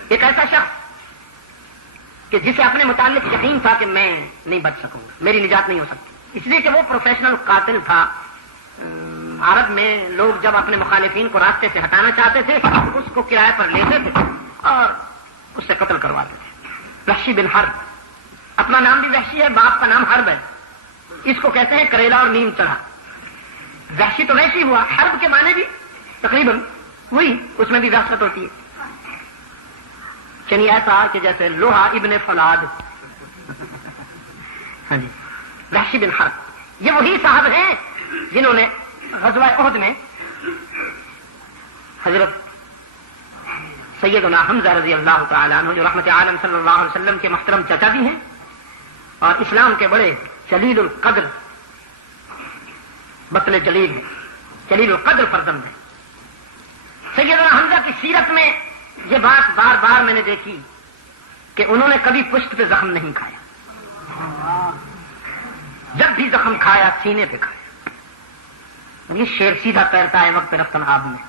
ایک ایسا شخص کہ جسے اپنے متعلق یقین تھا کہ میں نہیں بچ سکوں گا، میری نجات نہیں ہو سکتی، اس لیے کہ وہ پروفیشنل قاتل تھا۔ عرب میں لوگ جب اپنے مخالفین کو راستے سے ہٹانا چاہتے تھے، اس کو کرائے پر لیتے تھے اور اس سے قتل کرواتے تھے۔ وحشی بن حرب، اپنا نام بھی وحشی ہے، باپ کا نام حرب ہے، اس کو کہتے ہیں کریلا اور نیم چڑھا۔ وحشی تو وحشی ہوا، حرب کے معنی بھی تقریباً وہی، اس میں بھی وحشت ہوتی ہے، یعنی ایسا کہ جیسے لوہا ابن فلاد۔ ہاں جی، وحشی بن حرب یہ وہی صاحب ہیں جنہوں نے غزوہ احد میں حضرت سیدنا حمزہ رضی اللہ تعالیٰ عنہ، جو رحمت عالم صلی اللہ علیہ وسلم کے محترم چچا بھی ہیں اور اسلام کے بڑے جلیل القدر بطل جلیل ہیں، جلیل القدر فرزند ہیں۔ سیدنا حمزہ کی سیرت میں یہ بات بار بار میں نے دیکھی کہ انہوں نے کبھی پشت پہ زخم نہیں کھایا، جب بھی زخم کھایا سینے پہ کھایا۔ یہ شیر سیدھا تیرتا ہے وقت رفتن آب میں،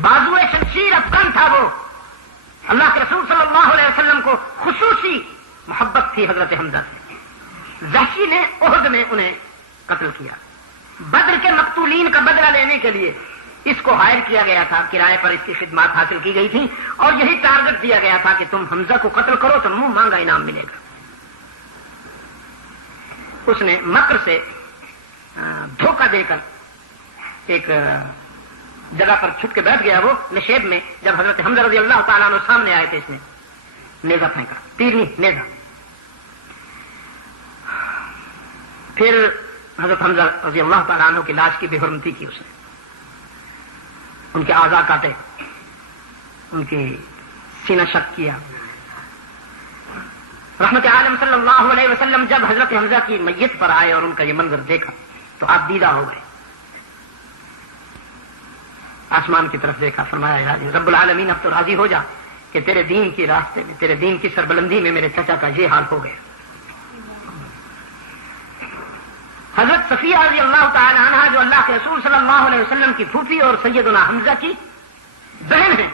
بازو شمشیر افغان تھا وہ۔ اللہ کے رسول صلی اللہ علیہ وسلم کو خصوصی محبت تھی حضرت حمزہ سے۔ وحشی نے احد میں انہیں قتل کیا، بدر کے مقتولین کا بدلہ لینے کے لیے اس کو ہائر کیا گیا تھا، کرائے پر اس کی خدمات حاصل کی گئی تھی اور یہی ٹارگٹ دیا گیا تھا کہ تم حمزہ کو قتل کرو تو منہ مانگا انعام ملے گا۔ اس نے مکر سے دھوکہ دے کر ایک جگہ پر چھپ کے بیٹھ گیا، وہ نشیب میں، جب حضرت حمزہ رضی اللہ تعالیٰ عنہ سامنے آئے تھے، اس نے نیزہ پھینکا، تیر نہیں نیزہ۔ پھر حضرت حمزہ رضی اللہ تعالیٰ عنہ کی لاش کی بے حرمتی کی اس نے، ان کے اعضاء کاٹے، ان کی سینہ شق کیا۔ رحمت عالم صلی اللہ علیہ وسلم جب حضرت حمزہ کی میت پر آئے اور ان کا یہ منظر دیکھا تو آپ دیدہ ہو گئے، آسمان کی طرف دیکھا، فرمایا یا رب العالمین اب تو راضی ہو جا کہ تیرے دین کی راستے میں، تیرے دین کی سربلندی میں میرے چچا کا یہ حال ہو گیا۔ حضرت صفیہ رضی اللہ تعالی عنہا، جو اللہ کے رسول صلی اللہ علیہ وسلم کی پھوپھی اور سیدنا حمزہ کی بہن ہیں،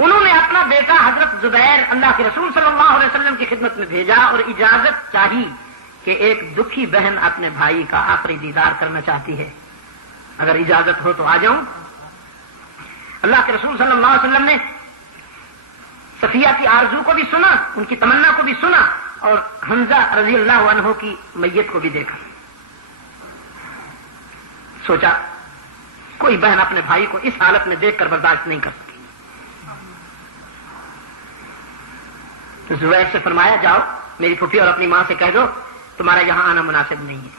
انہوں نے اپنا بیٹا حضرت زبیر اللہ کے رسول صلی اللہ علیہ وسلم کی خدمت میں بھیجا اور اجازت چاہی کہ ایک دکھی بہن اپنے بھائی کا آخری دیدار کرنا چاہتی ہے، اگر اجازت ہو تو آ جاؤں۔ اللہ کے رسول صلی اللہ علیہ وسلم نے صفیہ کی آرزو کو بھی سنا، ان کی تمنا کو بھی سنا، اور حمزہ رضی اللہ عنہ کی میت کو بھی دیکھا۔ سوچا کوئی بہن اپنے بھائی کو اس حالت میں دیکھ کر برداشت نہیں کر سکتی، تو زبیر سے فرمایا جاؤ میری پھوپھی اور اپنی ماں سے کہہ دو تمہارا یہاں آنا مناسب نہیں ہے،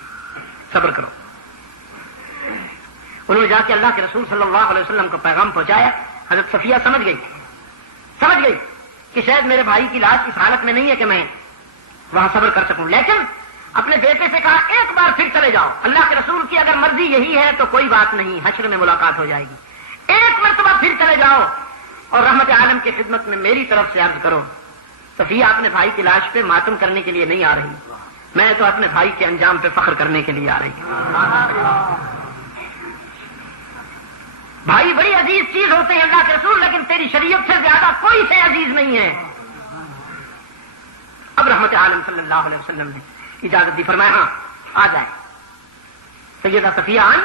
صبر کرو۔ انہوں نے جا کے اللہ کے رسول صلی اللہ علیہ وسلم کو پیغام پہنچایا۔ حضرت صفیہ سمجھ گئی کہ شاید میرے بھائی کی لاش اس حالت میں نہیں ہے کہ میں وہاں صبر کر سکوں، لیکن اپنے بیٹے سے کہا ایک بار پھر چلے جاؤ، اللہ کے رسول کی اگر مرضی یہی ہے تو کوئی بات نہیں، حشر میں ملاقات ہو جائے گی، ایک مرتبہ پھر چلے جاؤ اور رحمت عالم کی خدمت میں میری طرف سے عرض کرو صفیہ اپنے بھائی کی لاش پہ ماتم کرنے کے لیے نہیں آ رہی، میں تو اپنے بھائی کے انجام پہ فخر کرنے کے لیے آ رہی ہوں۔ بھائی بڑی عزیز چیز ہوتے ہیں اللہ کے رسول، لیکن تیری شریعت سے زیادہ کوئی سے عزیز نہیں ہے۔ اب رحمت عالم صلی اللہ علیہ وسلم نے اجازت دی، فرمایا ہاں آ جائے۔ سیدہ صفیہ آئی۔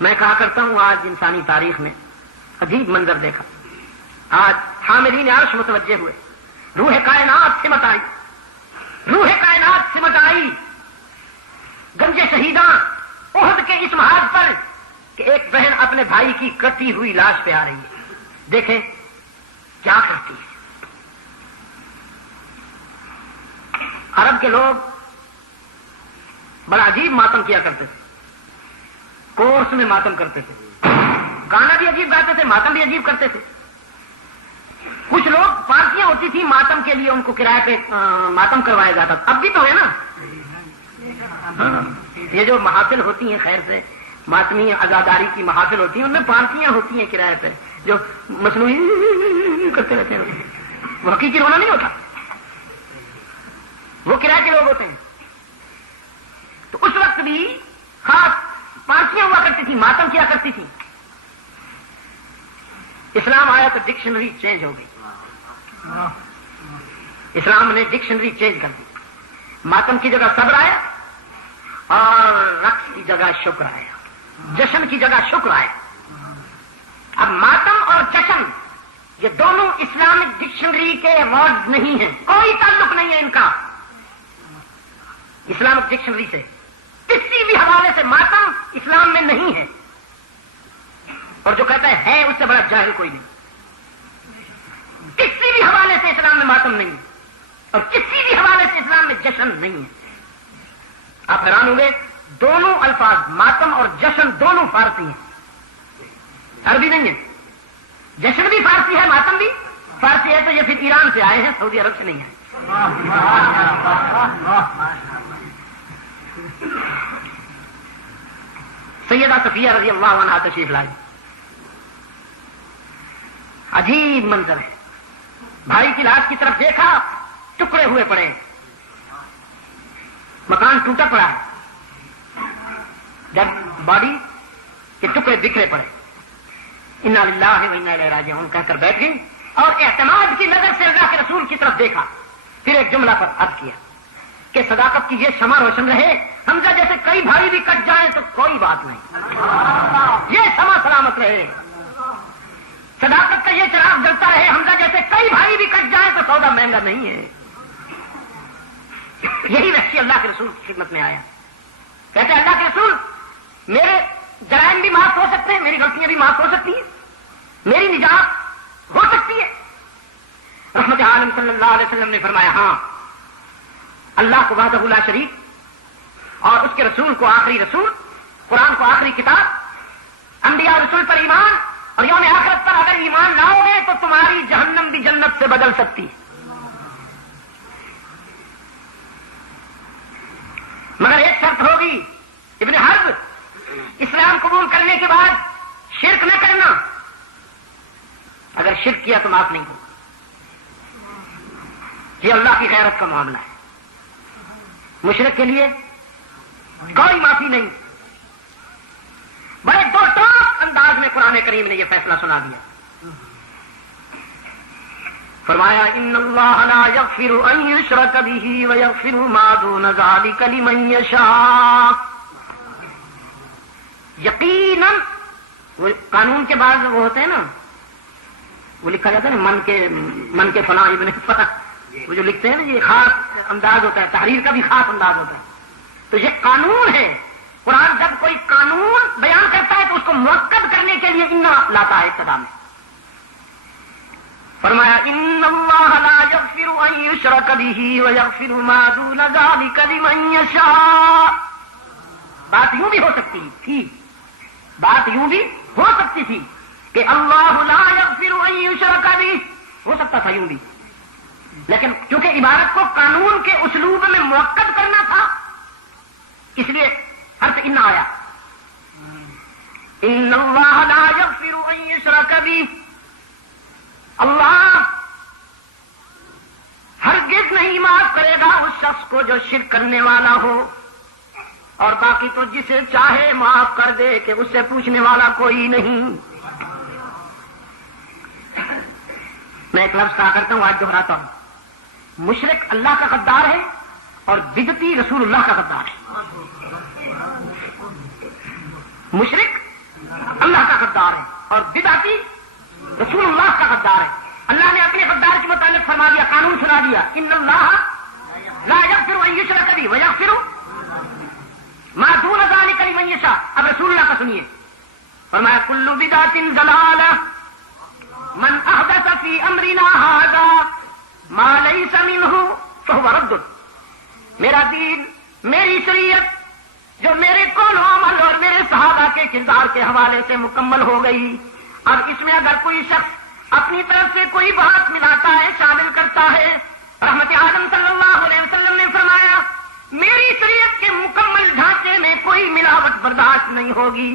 میں کہا کرتا ہوں آج انسانی تاریخ میں عجیب منظر دیکھا، آج حاملین عرش متوجہ ہوئے، روح کائنات سمٹ آئی، روح کائنات سمٹ آئی گنج شہیداں احد کے اس محاذ پر کہ ایک بہن اپنے بھائی کی کٹی ہوئی لاش پہ آ رہی ہے، دیکھیں کیا کرتی ہے۔ عرب کے لوگ بڑا عجیب ماتم کیا کرتے تھے، کورس میں ماتم کرتے تھے، گانا بھی عجیب گاتے تھے، ماتم بھی عجیب کرتے تھے۔ کچھ لوگ پارٹیاں ہوتی تھی ماتم کے لیے، ان کو کرائے پہ ماتم کروایا جاتا تھا، اب بھی تو ہے نا، یہ جو محافل ہوتی ہیں خیر سے ماتمی عزاداری کی محافل ہوتی ہیں، ان میں پارٹیاں ہوتی ہیں کرائے پہ جو مصنوعی کرتے رہتے ہیں، وہ حقیقی رونا نہیں ہوتا، وہ کرائے کے لوگ ہوتے ہیں۔ تو اس وقت بھی خاص پارٹیاں ہوا کرتی تھی، ماتم کیا کرتی تھی۔ اسلام آیا تو ڈکشنری چینج ہو گئی، اسلام نے ڈکشنری چینج کر دی، ماتم کی جگہ صبر آیا اور رقص کی جگہ شکر آیا، جشن کی جگہ شکر آیا۔ اب ماتم اور جشن یہ دونوں اسلامک ڈکشنری کے ورڈ نہیں ہیں، کوئی تعلق نہیں ہے ان کا اسلامک ڈکشنری سے، کسی بھی حوالے سے ماتم اسلام میں نہیں ہے، اور جو کہتا ہے اس سے بڑا جاہل کوئی نہیں۔ کسی بھی حوالے سے اسلام میں ماتم نہیں اور کسی بھی حوالے سے اسلام میں جشن نہیں ہے۔ آپ حیران ہوں گے، دونوں الفاظ ماتم اور جشن دونوں فارسی ہیں، عربی نہیں ہے۔ جشن بھی فارسی ہے، ماتم بھی فارسی ہے، تو یہ پھر ایران سے آئے ہیں، سعودی عرب سے نہیں آئے۔ سیدہ صفیہ رضی اللہ عنہا تشریف لائی۔ عجیب منظر ہے، بھائی کی لاش کی طرف دیکھا، ٹکڑے ہوئے پڑے، مکان ٹوٹا پڑا ہے، جب باڈی کے ٹکڑے بکھرے پڑے، انا للہ و انا الیہ راجعون کہہ کر بیٹھ گئی اور اعتماد کی نظر سے اللہ کے رسول کی طرف دیکھا، پھر ایک جملہ پر عرض کیا کہ صداقت کی یہ شمع روشن رہے، حمزہ جیسے کئی بھائی بھی کٹ جائیں تو کوئی بات نہیں، یہ شمع سلامت رہے، صداقت کا یہ چراغ جلتا رہے، حمزہ جیسے کئی بھائی بھی کٹ جائیں تو سودا مہنگا نہیں ہے۔ یہی وحشی اللہ کے رسول کی خدمت میں آیا، کہتے ہیں اللہ کے رسول میرے جرائم بھی معاف ہو سکتے ہیں، میری غلطیاں بھی معاف ہو سکتی ہیں، میری نجات ہو سکتی ہے۔ رحمت عالم صلی اللہ علیہ وسلم نے فرمایا ہاں، اللہ کو وحدہ لا شریک اور اس کے رسول کو آخری رسول، قرآن کو آخری کتاب، انبیاء رسول پر ایمان اور یوم آخرت پر اگر ایمان لاؤ گے تو تمہاری جہنم بھی جنت سے بدل سکتی ہے، مگر ایک شرط ہوگی، ابن حرب اسلام قبول کرنے کے بعد شرک نہ کرنا، اگر شرک کیا تو معاف نہیں ہوگا، یہ اللہ کی غیرت کا معاملہ ہے، مشرک کے لیے کوئی معافی نہیں۔ بڑے دو ٹوک انداز میں قرآن کریم نے یہ فیصلہ سنا دیا۔ فرمایا ان اللہ لا یغفر ان یشرک بہ ویغفر ما دون ذلک لمن یشاء. یقیناً وہ قانون کے بعد وہ ہوتے ہیں نا، وہ لکھا جاتا ہے نا من کے فلاں ابن فلاں، وہ جو لکھتے ہیں نا، یہ خاص انداز ہوتا ہے، تحریر کا بھی خاص انداز ہوتا ہے. تو یہ قانون ہے. قرآن جب کوئی قانون بیان کرتا ہے تو اس کو مؤکد کرنے کے لیے انا لاتا ہے ابتدا میں. فرمایا ان اللہ لا یغفر ان یشرک بہ ویغفر ما دون ذلک لمن یشاء. بات یوں بھی ہو سکتی تھی، بات یوں بھی ہو سکتی تھی کہ اللہ لا یغفر ان یشرک بہ، ہو سکتا تھا یوں بھی، لیکن کیونکہ عبارت کو قانون کے اسلوب میں مؤکد کرنا تھا اس لیے حرف ان آیا. ان اللہ لا یغفر ان یشرک بہ، اللہ ہرگز نہیں معاف کرے گا اس شخص کو جو شرک کرنے والا ہو، اور باقی تو جسے چاہے معاف کر دے کہ اس سے پوچھنے والا کوئی نہیں. میں ایک لفظ کہا کرتا ہوں، آج دہراتا ہوں، مشرک اللہ کا غدار ہے اور بدعتی رسول اللہ کا غدار ہے. مشرک اللہ کا غدار ہے اور بدعتی رسول اللہ کا غدار ہے. اللہ نے اپنے غدار کے متعلق فرما دیا، قانون سنا دیا، ان اللہ لا یغفر ان یشرک بہ ویغفر ما دون ذلک لمن یشاء. اب رسول اللہ کا سنیے، فرمایا کل بدعۃ ضلالہ من احدث فی امرنا ھذا ما لیس منہ فہو رد. میرا دین، میری شریعت جو میرے قول و عمل اور میرے صحابہ کے کردار کے حوالے سے مکمل ہو گئی، اب اس میں اگر کوئی شخص اپنی طرف سے کوئی بات ملاتا ہے، شامل کرتا ہے، رحمت عالم صلی اللہ علیہ وسلم نے فرمایا میری شریعت کے مکمل ڈھانچے میں کوئی ملاوٹ برداشت نہیں ہوگی،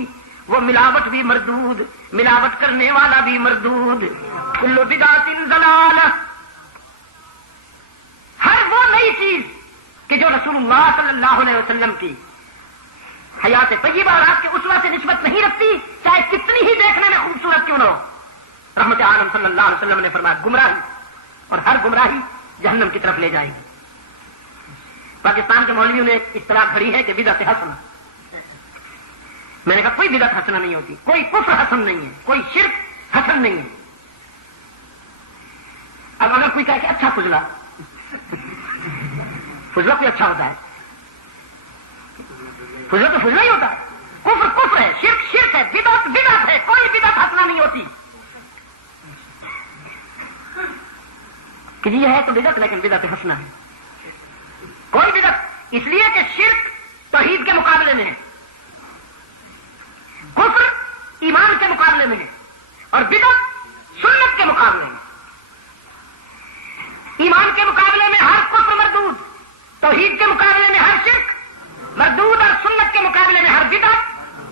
وہ ملاوٹ بھی مردود، ملاوٹ کرنے والا بھی مردود. کل بدعۃ ضلالہ، ہر وہ نئی چیز کہ جو رسول اللہ صلی اللہ علیہ وسلم کی حیات طیبہ اور آپ کے اسوہ سے نسبت نہیں رکھتی، چاہے کتنی ہی دیکھنے میں خوبصورت کیوں نہ ہو، رحمت عالم صلی اللہ علیہ وسلم نے فرمایا گمراہی، اور ہر گمراہی جہنم کی طرف لے جائے گی. پاکستان کے مولویوں نے ایک اصطلاح کھڑی ہے کہ بدعت حسن. میں نے کہا کوئی بدعت حسن نہیں ہوتی، کوئی کفر حسن نہیں ہے، کوئی شرک حسن نہیں ہے. اب اگر کوئی کہے کہ اچھا فضلہ، فضلہ کوئی اچھا ہوتا ہے؟ فضلہ تو فضلہ ہی ہوتا ہے. کفر کفر ہے، شرک شرک ہے، بدعت بدعت ہے، کوئی بدعت حسنہ نہیں ہوتی. کہ یہ ہے تو بدعت، لیکن بدعت حسنہ ہے. کوئی بدعت، اس لیے کہ شرک توحید کے مقابلے میں ہے، کفر ایمان کے مقابلے میں ہے، اور بدعت سنت کے مقابلے میں. ایمان کے مقابلے میں ہر کفر مردود، توحید کے مقابلے میں ہر شرک مردود، اور سنت کے مقابلے میں ہر بدعت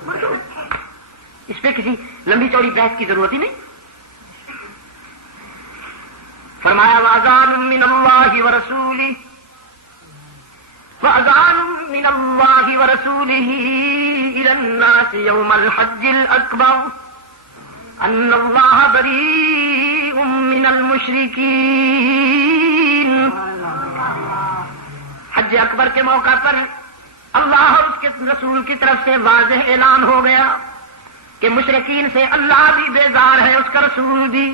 مردود. اس پہ کسی لمبی چوڑی بحث کی ضرورت ہی نہیں. فرمایا وَأَذَانٌ مِّنَ اللَّهِ وَرَسُولِهِ وَأَذَانٌ مِّنَ اللَّهِ وَرَسُولِهِ إِلَى النَّاسِ يَوْمَ الْحَجِّ الْأَكْبَرِ أَنَّ اللَّهَ بَرِيءٌ مِّنَ الْمُشْرِكِينَ. حج اکبر کے موقع پر اللہ اور اس کے رسول کی طرف سے واضح اعلان ہو گیا کہ مشرکین سے اللہ بھی بیزار ہے، اس کا رسول بھی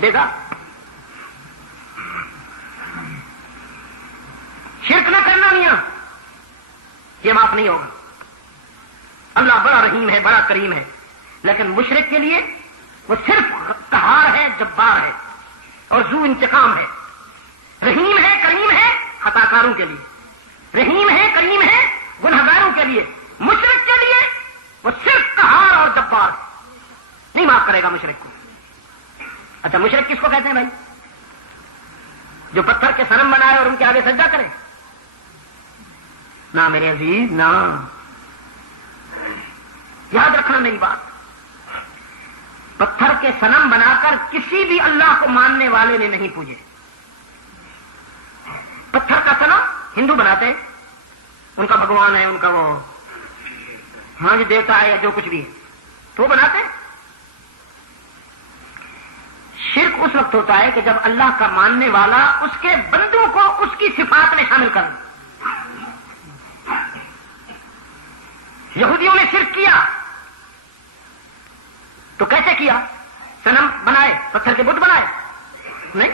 بیزار. شرک نہ کرنا میاں، یہ معاف نہیں ہوگا. اللہ بڑا رحیم ہے، بڑا کریم ہے، لیکن مشرک کے لیے وہ صرف قہار ہے، جبار ہے اور ذو انتقام ہے. رحیم ہے، کریم ہے خطا کاروں کے لیے، رحیم ہے، کریم ہے گنہگاروں کے لیے. مشرک کے لیے وہ صرف قہار اور جبار، نہیں معاف کرے گا مشرک کو. اچھا مشرک کس کو کہتے ہیں بھائی؟ جو پتھر کے صنم بنائے اور ان کے آگے سجدہ کرے؟ نہ میرے عزیز، نہ. یاد رکھنا میری بات، پتھر کے صنم بنا کر کسی بھی اللہ کو ماننے والے نے نہیں پوجے. پتھر کا صنم ہندو بناتے ہیں، ان کا بھگوان ہے، ان کا وہ ہاں جی دیوتا ہے یا جو کچھ بھی ہے تو وہ بناتے ہیں. شرک اس وقت ہوتا ہے کہ جب اللہ کا ماننے والا اس کے بندوں کو اس کی صفات میں شامل کر دے. یہودیوں نے شرک کیا تو کیسے کیا؟ صنم بنائے، پتھر کے بت بنائے نہیں.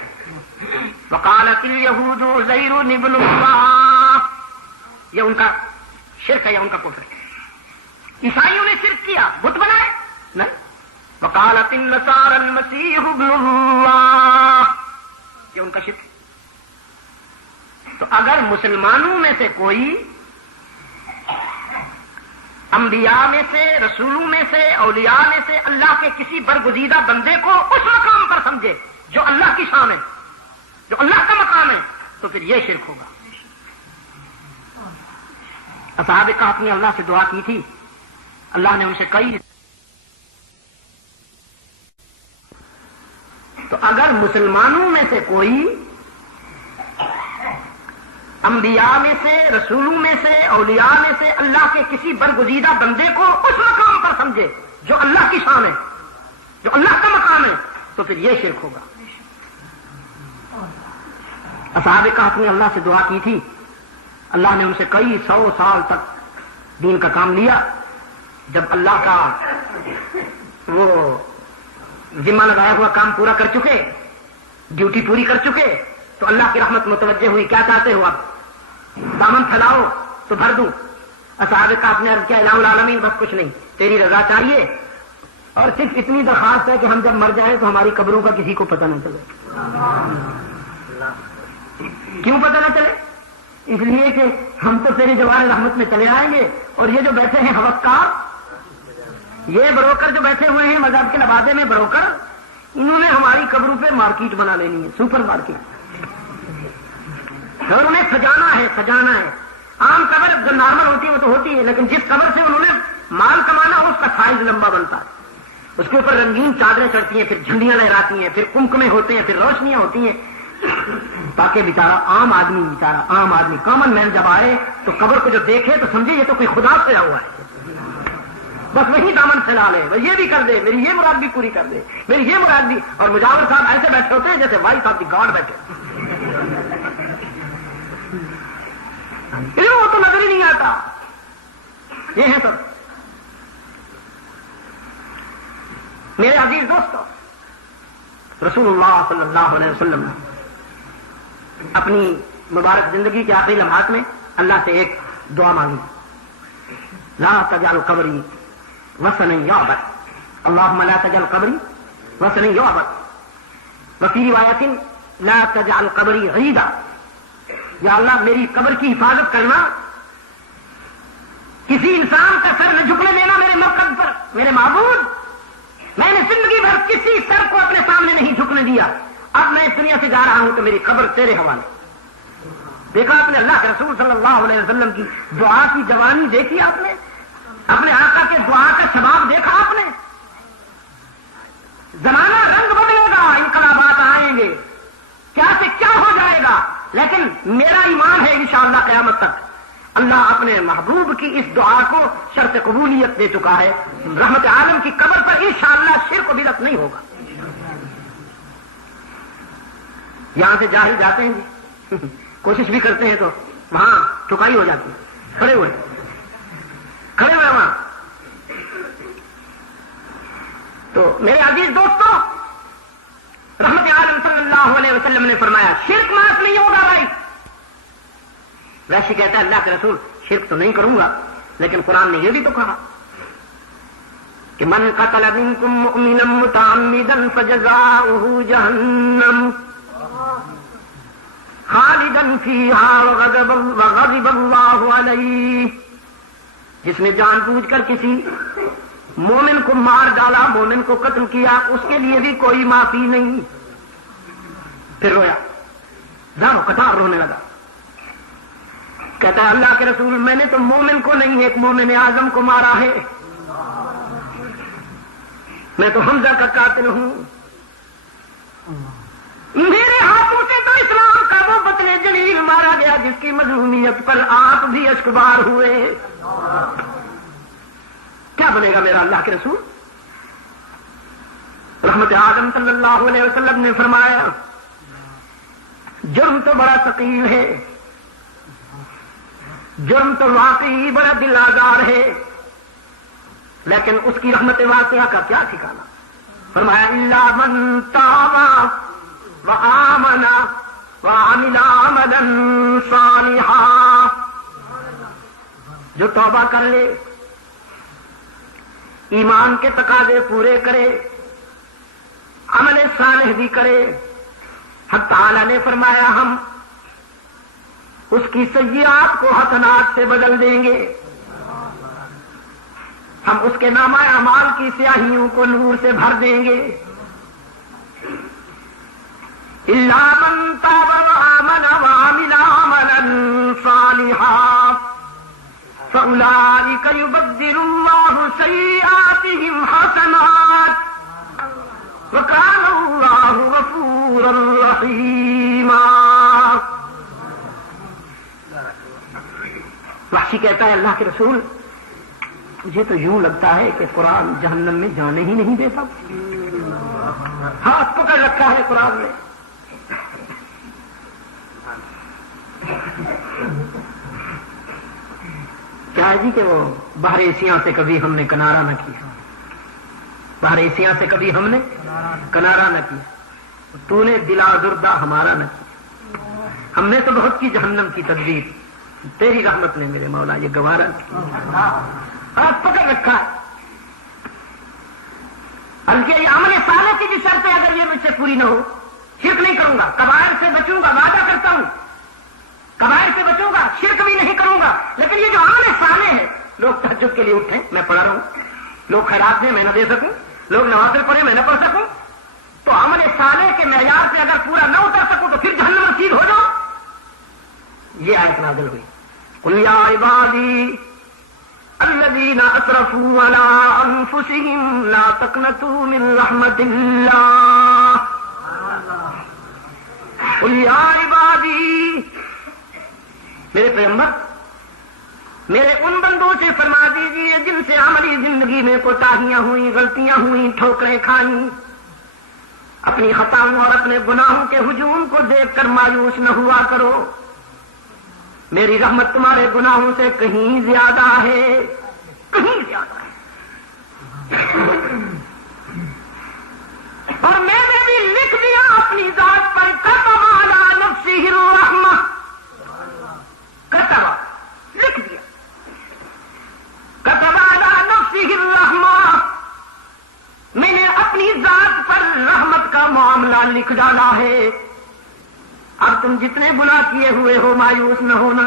وقالت الیہود عزیر ابن اللہ، یہ ان کا شرک ہے، یہ ان کا کفر ہے. عیسائیوں نے شرک کیا، بت بنائے نہیں. وقالت النصارى المسیح ابن اللہ، یہ ان کا شرک. تو اگر مسلمانوں میں سے کوئی انبیاء میں سے، رسولوں میں سے، اولیاء میں سے اللہ کے کسی برگزیدہ بندے کو اس مقام پر سمجھے جو اللہ کی شان ہے، جو اللہ کا مقام ہے، تو پھر یہ شرک ہوگا. اصحاب کہف نے اللہ سے دعا کی تھی، اللہ نے ان سے کئی. تو اگر مسلمانوں میں سے کوئی انبیاء میں سے، رسولوں میں سے، اولیاء میں سے اللہ کے کسی برگزیدہ بندے کو اس مقام پر سمجھے جو اللہ کی شان ہے، جو اللہ کا مقام ہے، تو پھر یہ شرک ہوگا. اصحاب کہف نے اللہ سے دعا کی تھی، اللہ نے ان سے کئی 100 سال تک دین کا کام لیا. جب اللہ کا وہ ذمہ لگایا ہوا کام پورا کر چکے، ڈیوٹی پوری کر چکے، تو اللہ کی رحمت متوجہ ہوئی. کیا چاہتے ہو آپ؟ دامن پھیلاؤ تو بھر دوں. اصحاب کہف نے عرض کیا الہ العالمین بس کچھ نہیں، تیری رضا چاہیے، اور صرف اتنی درخواست ہے کہ ہم جب مر جائیں تو ہماری قبروں کا کسی کو پتہ نہ چلے. کیوں پتہ نہ چلے؟ اس لیے کہ ہم تو تیری جوان رحمت میں چلے آئیں گے، اور یہ جو بیٹھے ہیں ہوکار، یہ بروکر جو بیٹھے ہوئے ہیں مذہب کے لبادے میں بروکر، انہوں نے ہماری قبروں پہ مارکیٹ بنا لینی ہے، سپر مارکیٹ، اور انہیں سجانا ہے. عام قبر جو نارمل ہوتی ہے وہ تو ہوتی ہے، لیکن جس قبر سے انہوں نے مال کمانا ہو اس کا سائز لمبا بنتا ہے. اس کے اوپر رنگین چادریں چڑھتی ہیں، پھر جھنڈیاں لہراتی ہیں، پھر کمکمے ہوتے ہیں، پھر روشنیاں ہوتی ہیں، تاکہ بیچارہ عام آدمی کامن مین جب آئے تو قبر کو جو دیکھے تو سمجھے یہ تو کوئی خدا سے ہوا ہے، بس وہی دامن پھیلا لے، بس یہ بھی کر دے، میری یہ مراد بھی پوری کر دے، میری یہ مراد بھی. اور مجاور صاحب ایسے بیٹھے ہوتے ہیں جیسے وائس آف دی گاڈ بیٹھے. وہ تو نظر ہی نہیں آتا. یہ ہے سب. میرے عزیز دوستو، رسول اللہ صلی اللہ علیہ وسلم نے اپنی مبارک زندگی کے آخری لمحات میں اللہ سے ایک دعا مانگی، لا تجعل قبری وثنا یعبد، اللهم لا تجعل قبری وثنا یعبد. وفی روایت لا تجعل قبری عیدا، یا اللہ میری قبر کی حفاظت کرنا، کسی انسان کا سر نہ جھکنے دینا میرے مرکز پر. میرے معبود، میں نے زندگی بھر کسی سر کو اپنے سامنے نہیں جھکنے دیا، اب میں اس دنیا سے جا رہا ہوں تو میری قبر تیرے حوالے. دیکھا آپ نے اللہ کے رسول صلی اللہ علیہ وسلم کی دعا کی جوانی دیکھی آپ نے؟ اپنے آقا کے دعا کا شباب دیکھا آپ نے؟ زمانہ رنگ بدلے گا، انقلابات آئیں گے، کیا سے کیا ہو جائے گا، لیکن میرا ایمان ہے انشاءاللہ قیامت تک اللہ اپنے محبوب کی اس دعا کو شرط قبولیت دے چکا ہے. رحمت عالم کی قبر پر انشاءاللہ شرک و بدعت نہیں ہوگا. یہاں سے جاہل جاتے ہیں جی، کوشش بھی کرتے ہیں تو وہاں ٹھکائی ہو جاتی ہے، کھڑے ہوئے وہاں. تو میرے عزیز دوستو، رحمت عالم صلی اللہ علیہ وسلم نے فرمایا شرک معاف نہیں ہوگا بھائی. ویسے کہتا ہے اللہ کے رسول شرک تو نہیں کروں گا، لیکن قرآن نے یہ بھی تو کہا کہ من قتل منکم مؤمنا متعمدا فجزاؤہ جہنم خالدا فیہا وغضب اللہ علیہ. جس نے جان بوجھ کر کسی مومن کو مار ڈالا، مومن کو قتل کیا، اس کے لیے بھی کوئی معافی نہیں. پھر رویا، دارو قطار رونے لگا. کہتا ہے اللہ کے رسول میں نے تو مومن کو نہیں ایک مومن اعظم کو مارا ہے، میں تو حمزہ کا قاتل ہوں. میرے ہاتھوں سے تو اسلام کا وہ بطن جلیل مارا گیا جس کی مظلومیت پر آپ بھی اشکبار ہوئے. کیا بنے گا میرا اللہ کے رسول؟ رحمت عالم صلی اللہ علیہ وسلم نے فرمایا جرم تو بڑا ثقیل ہے، جرم تو واقعی بڑا دل آزار ہے، لیکن اس کی رحمت واسعہ کا کیا ٹھکانا؟ فرمایا الا من تاب وآمن وعمل عملا صالحا، جو توبہ کر لے، ایمان کے تقاضے پورے کرے، عمل صالح بھی کرے، حق تعالی نے فرمایا ہم اس کی سیئات کو حسنات سے بدل دیں گے، ہم اس کے نامہ اعمال کی سیاہیوں کو نور سے بھر دیں گے۔ الا من تاب وآمن وعمل عملا صالحا فأولئك يبدل الله سيئاتهم حسنات وكان الله غفورا رحيما۔ وحشی کہتا ہے اللہ کے رسول مجھے تو یوں لگتا ہے کہ قرآن جہنم میں جانے ہی نہیں دیتا، ہاتھ پکڑ رکھا ہے قرآن نے۔ کیا ہے جی کہ وہ بحر ایسیاں سے کبھی ہم نے کنارہ نہ کیا، بحر ایسیاں سے کبھی ہم نے کنارہ نہ کیا، تو نے دل آزردہ ہمارا نہ کیا، ہم نے تو بہت کی جہنم کی تدبیر، تیری رحمت نے میرے مولا یہ گوارا کیا، ہاتھ پکڑ رکھا ہے۔ بلکہ یہ عمل صالح کی بھی شرط ہے، اگر یہ مجھ سے پوری نہ ہو شرک نہیں کروں گا، کبائر سے بچوں گا، وعدہ کرتا ہوں کبائر سے بچوں گا، شرک بھی نہیں کروں گا۔ لیکن یہ جو عمل صالح ہے، لوگ تہجد کے لیے اٹھیں میں پڑھا رہا ہوں، لوگ خیرات دیں میں نہ دے سکوں، لوگ نوافل پڑھیں میں نہ پڑھ سکوں، تو عمل صالح کے معیار سے اگر پورا نہ اتر سکوں تو پھر جہنم رسید ہو جاؤ۔ یہ آیت نازل ہوئی قل یا عبادی الذین اسرفوا علی انفسهم لا تقنطوا من رحمت اللہ، قل یا عبادی، میرے پیغمبر میرے ان بندوں سے فرما دیجیے جن سے عملی زندگی میں کوتاہیاں ہوئیں، غلطیاں ہوئیں، ٹھوکریں کھائیں، اپنی خطاؤں اور اپنے گناہوں کے ہجوم کو دیکھ کر مایوس نہ ہوا کرو، میری رحمت تمہارے گناہوں سے کہیں زیادہ ہے، کہیں زیادہ ہے۔ اور میں نے بھی لکھ دیا اپنی ذات پر کتب علی نفسہ الرحمہ، کتب لکھ دیا، کتب علی نفسہ الرحمہ، میں نے اپنی ذات پر رحمت کا معاملہ لکھ ڈالا ہے۔ اب تم جتنے گناہ کیے ہوئے ہو مایوس نہ ہونا،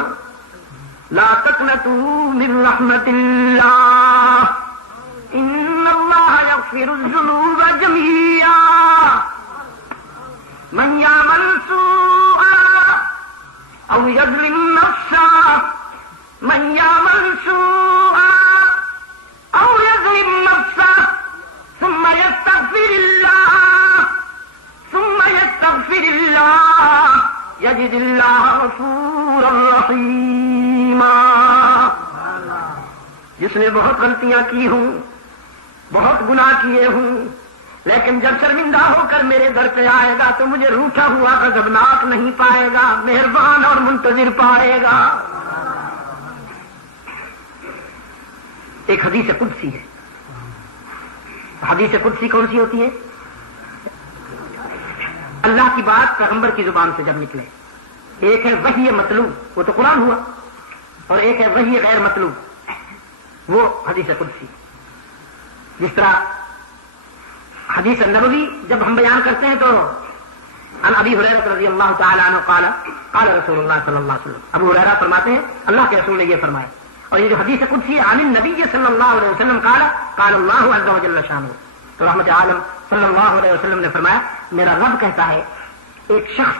لا تقنطوا من رحمت اللہ ان اللہ یغفر الذنوب جميعا من یعمل سوءا او یظلم نفسا من یعمل سوءا او یظلم نفسا ثم یستغفر اللہ یجد اللہ غفورا رحیما۔ جس نے بہت غلطیاں کی ہوں، بہت گناہ کیے ہوں، لیکن جب شرمندہ ہو کر میرے در پہ آئے گا تو مجھے روٹھا ہوا غضبناک نہیں پائے گا، مہربان اور منتظر پائے گا۔ ایک حدیث قدسی ہے، حدیث قدسی کون سی ہوتی ہے؟ اللہ کی بات پیغمبر کی زبان سے جب نکلے، ایک ہے وحی مطلوب، وہ تو قرآن ہوا، اور ایک ہے وحی غیر مطلوب، وہ حدیث قدسی۔ جس طرح حدیث نبوی جب ہم بیان کرتے ہیں تو عن ابی ہریرہ رضی اللہ تعالی عنہ قال قال رسول اللہ صلی اللہ علیہ وسلم، ابو ہریرہ فرماتے ہیں اللہ کے رسول نے یہ فرمایا۔ اور یہ جو حدیث قدسی ہے عن النبی صلی اللہ علیہ وسلم قال قال اللہ عز وجل شانہ، تو رحمت عالم صلی اللہ علیہ وسلم نے فرمایا میرا رب کہتا ہے ایک شخص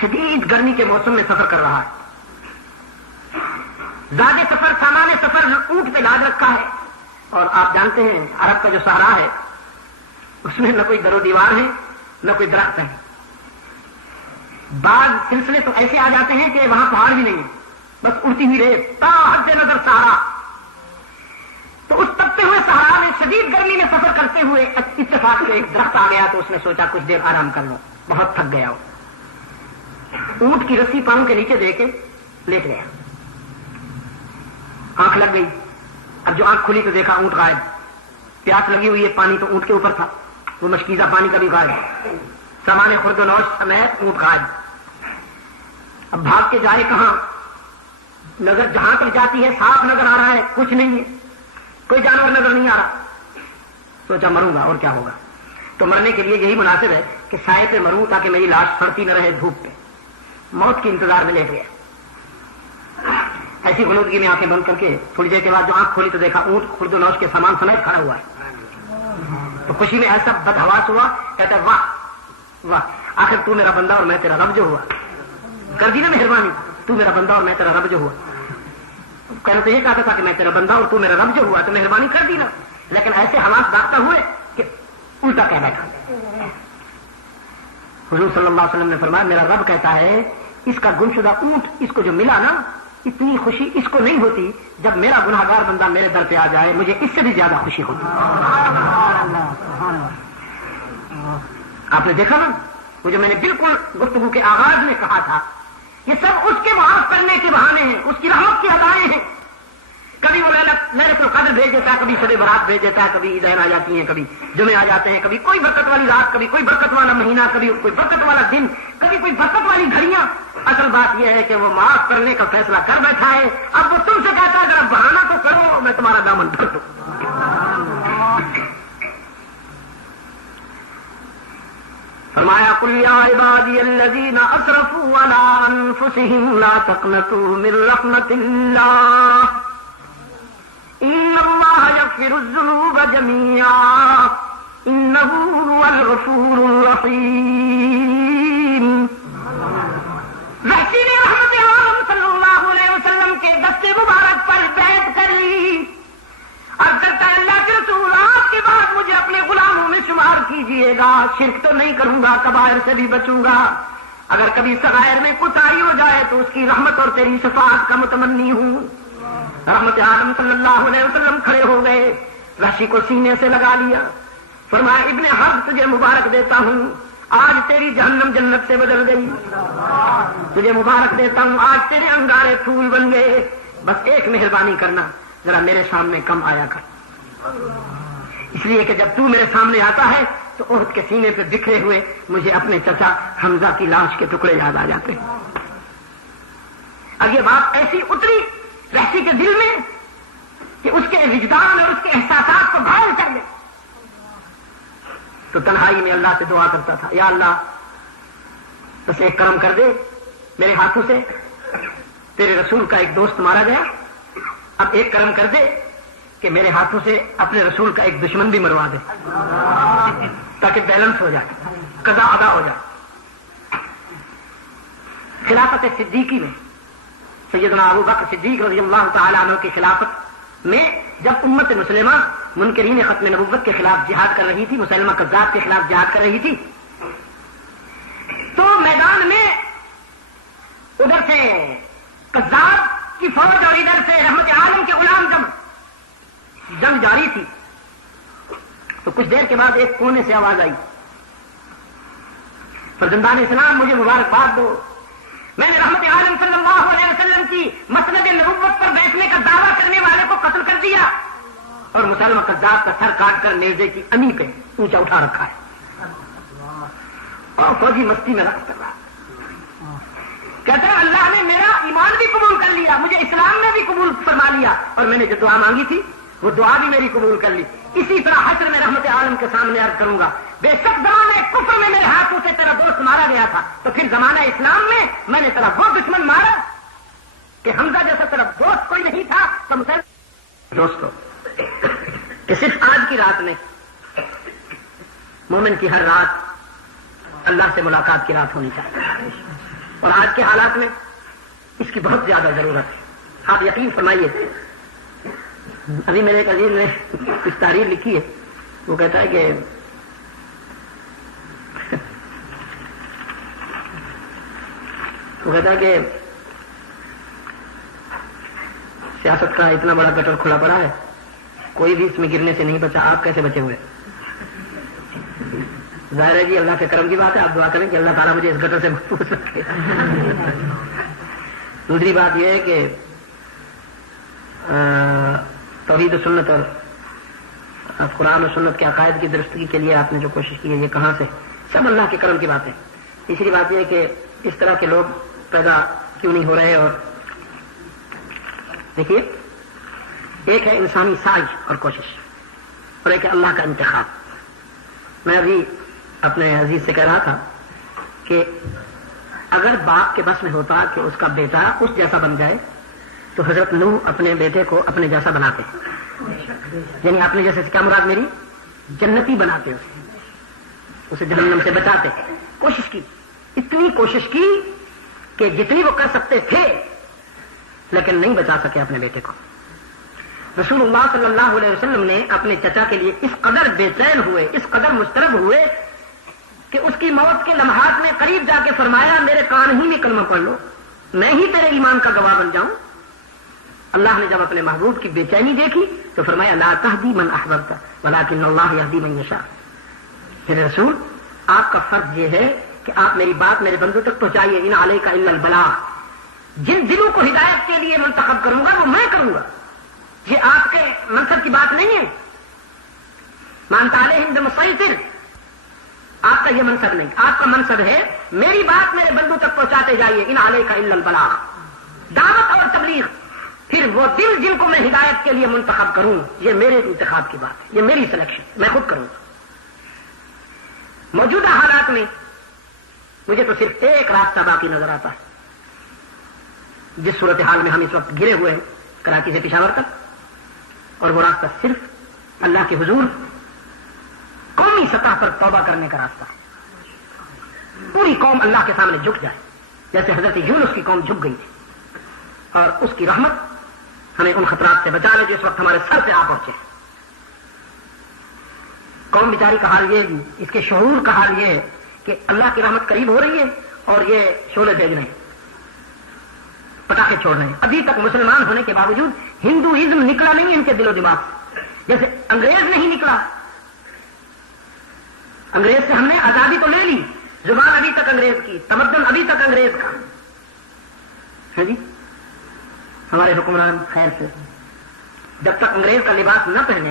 شدید گرمی کے موسم میں سفر کر رہا ہے، زیادہ سفر سامان سفر اونٹ پہ لاد رکھا ہے، اور آپ جانتے ہیں عرب کا جو صحرا ہے اس میں نہ کوئی در و دیوار ہے نہ کوئی درخت ہے، بعض سلسلے تو ایسے آ جاتے ہیں کہ وہاں پہاڑ بھی نہیں ہے، بس اڑتی ہوئی ریت تا حد نظر صحرا۔ تو اس تپتے ہوئے صحرا میں شدید گرمی میں سفر کرتے چلتے ہوئے اتفاق سے ایک درخت آ گیا تو اس نے سوچا کچھ دیر آرام کر لو، بہت تھک گیا ہو۔ اونٹ کی رسی پاؤں کے نیچے دے کے لیٹ گیا، آنکھ لگ گئی۔ اب جو آنکھ کھلی تو دیکھا اونٹ غائب، پیاس لگی ہوئی ہے، پانی تو اونٹ کے اوپر تھا، وہ مشکیزہ پانی کا بھی غائب، سامان خورد و نوش سمیت اونٹ غائب۔ اب بھاگ کے جائے کہاں؟ نظر جہاں تک جاتی ہے صاف نظر آ رہا ہے، کچھ نہیں ہے، کوئی جانور نظر نہیں آ رہا۔ سوچا مروں گا اور کیا ہوگا، تو مرنے کے لیے یہی مناسب ہے کہ سائے پہ مروں تاکہ میری لاش سڑتی نہ رہے دھوپ پہ۔ موت کے انتظار میں لیٹ گیا۔ ایسی غنودگی میں آنکھیں بند کر کے تھوڑی دیر کے بعد جو آنکھ کھولی تو دیکھا اونٹ خرد و نوش کے سامان سمیت کھڑا ہوا ہے۔ تو خوشی میں ایسا بدحواس ہوا، کہتا ہے واہ واہ، آخر تو میرا بندہ اور میں تیرا رب جو ہوا، کر دی نا مہربانی، تو میرا بندہ اور میں تیرا رب جو ہوا۔ کہنا تو یہ کہتا تھا کہ میں تیرا بندہ اور تو میرا رب جو ہوا، تو مہربانی کر دی نا، لیکن ایسے حواس داغتا ہوئے کہ الٹا کہہ بیٹھا۔ حضور صلی اللہ علیہ وسلم نے فرمایا میرا رب کہتا ہے اس کا گمشدہ اونٹ اس کو جو ملا نا، اتنی خوشی اس کو نہیں ہوتی جب میرا گناہگار بندہ میرے در پہ آ جائے، مجھے اس سے بھی زیادہ خوشی ہوتی۔ آپ نے دیکھا نا وہ جو میں نے بالکل گفتگو کے آغاز میں کہا تھا، یہ سب اس کے معاف کرنے کے بہانے ہیں، اس کی رحمت کی ادائیں ہیں۔ کبھی وہ لیلۃ القدر بھیج دیتا ہے، کبھی شب برات بھیج دیتا ہے، کبھی عیدین آ جاتی ہیں، کبھی جمعے آ جاتے ہیں، کبھی کوئی برکت والی رات، کبھی کوئی برکت والا مہینہ، کبھی کوئی برکت والا دن، کبھی کوئی برکت والی گھڑیاں۔ اصل بات یہ ہے کہ وہ معاف کرنے کا فیصلہ کر بیٹھا ہے، اب وہ تم سے کہتا ہے اگر بہانہ تو کرو میں تمہارا دامن بھر دوں۔ فرمایا قل یا عبادی الذین اسرفوا علی انفسهم لا تقنطوا من رحمت اللہ ان اللہ یغفر الذنوب جميعا انہ هو الغفور الرحیم۔ وحشی نے رحمت عالم صلی اللہ علیہ وسلم کے دست مبارک پر بیعت کر لی، اب کرتا ہے اللہ کے رسول آپ کے بعد مجھے اپنے غلاموں میں شمار کیجئے گا، شرک تو نہیں کروں گا، کبائر سے بھی بچوں گا، اگر کبھی صغائر میں کوتاہی ہو جائے تو اس کی رحمت اور تیری شفاعت کا متمنی ہوں۔ رحمت عالم صلی اللہ علیہ وسلم کھڑے ہو گئے، وحشی کو سینے سے لگا لیا، فرمایا ابن حرب تجھے مبارک دیتا ہوں، آج تیری جہنم جنت سے بدل گئی، تجھے مبارک دیتا ہوں، آج تیرے انگارے پھول بن گئے، بس ایک مہربانی کرنا، ذرا میرے سامنے کم آیا کر، اس لیے کہ جب تو میرے سامنے آتا ہے تو احد کے سینے پہ بکھرے ہوئے مجھے اپنے چچا حمزہ کی لاش کے ٹکڑے یاد آ جاتے ہیں۔ اب یہ بات ایسی اتری وحشی کے دل میں کہ اس کے وجدان اور اس کے احساسات کو گھائل کر دے، تو تنہائی میں اللہ سے دعا کرتا تھا، یا اللہ بس ایک کرم کر دے، میرے ہاتھوں سے تیرے رسول کا ایک دوست مارا گیا، اب ایک کرم کر دے کہ میرے ہاتھوں سے اپنے رسول کا ایک دشمن بھی مروا دے تاکہ بیلنس ہو جائے، قضا ادا ہو جائے۔ خلافت صدیقی میں سیدنا ابو بکر صدیق رضی اللہ تعالی عنہ کی خلافت میں جب امت مسلمہ منکرین ختم نبوت کے خلاف جہاد کر رہی تھی، مسلمہ کذاب کے خلاف جہاد کر رہی تھی، تو میدان میں ادھر سے کذاب کی فوج اور ادھر سے رحمت عالم کے غلام جنگ جاری تھی، تو کچھ دیر کے بعد ایک کونے سے آواز آئی، فرزندان اسلام مجھے مبارکباد دو، میں نے رحمت عالم صلی اللہ علیہ وسلم کی مسند نبوت پر بیٹھنے کا دعویٰ کرنے والے کو قتل کر دیا اور مسلمہ کذاب کا سر کاٹ کر نیزے کی امی پہ اونچا اٹھا رکھا ہے، اور فوجی مستی میں رقص کر رہا، کہتا ہے اللہ نے میرا ایمان بھی قبول کر لیا، مجھے اسلام میں بھی قبول فرما لیا، اور میں نے جو دعا مانگی تھی وہ دعا بھی میری قبول کر لی۔ اسی طرح حشر میں رحمت عالم کے سامنے عرض کروں گا، بے شک زمانہ کفر میں میرے ہاتھوں سے تیرا دوست مارا گیا تھا، تو پھر زمانہ اسلام میں نے تیرا وہ دشمن مارا کہ حمزہ جیسا تیرا دوست کوئی نہیں تھا، تو مسلم دوستو کہ صرف آج کی رات نہیں، مومن کی ہر رات اللہ سے ملاقات کی رات ہونی چاہیے، اور آج کے حالات میں اس کی بہت زیادہ ضرورت ہے۔ آپ یقین فرمائیے، ابھی میرے ایک عزیز نے کچھ تحریر لکھی ہے، وہ کہتا ہے کہ سیاست کا اتنا بڑا گٹر کھلا پڑا ہے، کوئی بھی اس میں گرنے سے نہیں بچا، آپ کیسے بچے ہوئے؟ ظاہر ہے جی اللہ کے کرم کی بات ہے، آپ دعا کریں کہ اللہ تعالیٰ مجھے اس گٹر سے محفوظ رکھے۔ دوسری بات یہ ہے کہ توحید و سنت اور قرآن و سنت کے عقائد کی درستگی کے لیے آپ نے جو کوشش کی ہے یہ کہاں سے؟ سب اللہ کے کرم کی بات ہے۔ تیسری بات یہ ہے کہ اس طرح کے لوگ پیدا کیوں نہیں ہو رہے؟ اور دیکھیے، ایک ہے انسانی سعی اور کوشش، اور ایک ہے اللہ کا انتخاب۔ میں ابھی اپنے عزیز سے کہہ رہا تھا کہ اگر باپ کے بس میں ہوتا کہ اس کا بیٹا اس جیسا بن جائے تو حضرت نوح اپنے بیٹے کو اپنے جیسا بناتے، یعنی اپنے جیسے کیا مراد میری؟ جنتی بناتے، اسے جہنم سے بچاتے۔ کوشش کی، اتنی کوشش کی کہ جتنی وہ کر سکتے تھے، لیکن نہیں بچا سکے اپنے بیٹے کو۔ رسول اللہ صلی اللہ علیہ وسلم نے اپنے چچا کے لیے اس قدر بے چین ہوئے، اس قدر مضطرب ہوئے کہ اس کی موت کے لمحات میں قریب جا کے فرمایا میرے کان ہی میں کلمہ پڑھ لو، میں ہی تیرے ایمان کا گواہ بن جاؤں۔ اللہ نے جب اپنے محبوب کی بے چینی دیکھی تو فرمایا لا تہدی من احببت ولکن اللہ یہدی من یشاء۔ میرے رسول، آپ کا فرض یہ ہے کہ آپ میری بات میرے بندوں تک پہنچائیے، ان علیک الا البلاغ۔ جن دلوں کو ہدایت کے لیے منتخب کروں گا وہ میں کروں گا، یہ آپ کے منصب کی بات نہیں ہے۔ مانتا علیہم بمسیطر، آپ کا یہ منصب نہیں، آپ کا منصب ہے میری بات میرے بندوں تک پہنچاتے جائیے، ان علیک الا البلاغ، دعوت اور تبلیغ۔ پھر وہ دل جن کو میں ہدایت کے لیے منتخب کروں، یہ میرے انتخاب کی بات ہے، یہ میری سلیکشن، میں خود کروں گا۔ موجودہ حالات میں مجھے تو صرف ایک راستہ باقی نظر آتا ہے، جس صورتحال میں ہم اس وقت گرے ہوئے ہیں کراچی سے پشاور تک، اور وہ راستہ صرف اللہ کے حضور قومی سطح پر توبہ کرنے کا راستہ ہے۔ پوری قوم اللہ کے سامنے جھک جائے، جیسے حضرت یونس کی قوم جھک گئی تھی، اور اس کی رحمت ہمیں ان خطرات سے بچا لے جو اس وقت ہمارے سر پہ آ پہنچے۔ قوم بیچاری کا حال یہ، اس کے شعور کا حال یہ ہے کہ اللہ کی رحمت قریب ہو رہی ہے اور یہ شعلے بھیج رہے ہیں، پٹاخے چھوڑ رہے ہیں۔ ابھی تک مسلمان ہونے کے باوجود ہندوازم نکلا نہیں ان کے دل و دماغ، جیسے انگریز نہیں نکلا۔ انگریز سے ہم نے آزادی تو لے لی، زبان ابھی تک انگریز کی، تمدن ابھی تک انگریز کا ہے جی۔ ہمارے حکمران خیر سے جب تک انگریز کا لباس نہ پہنے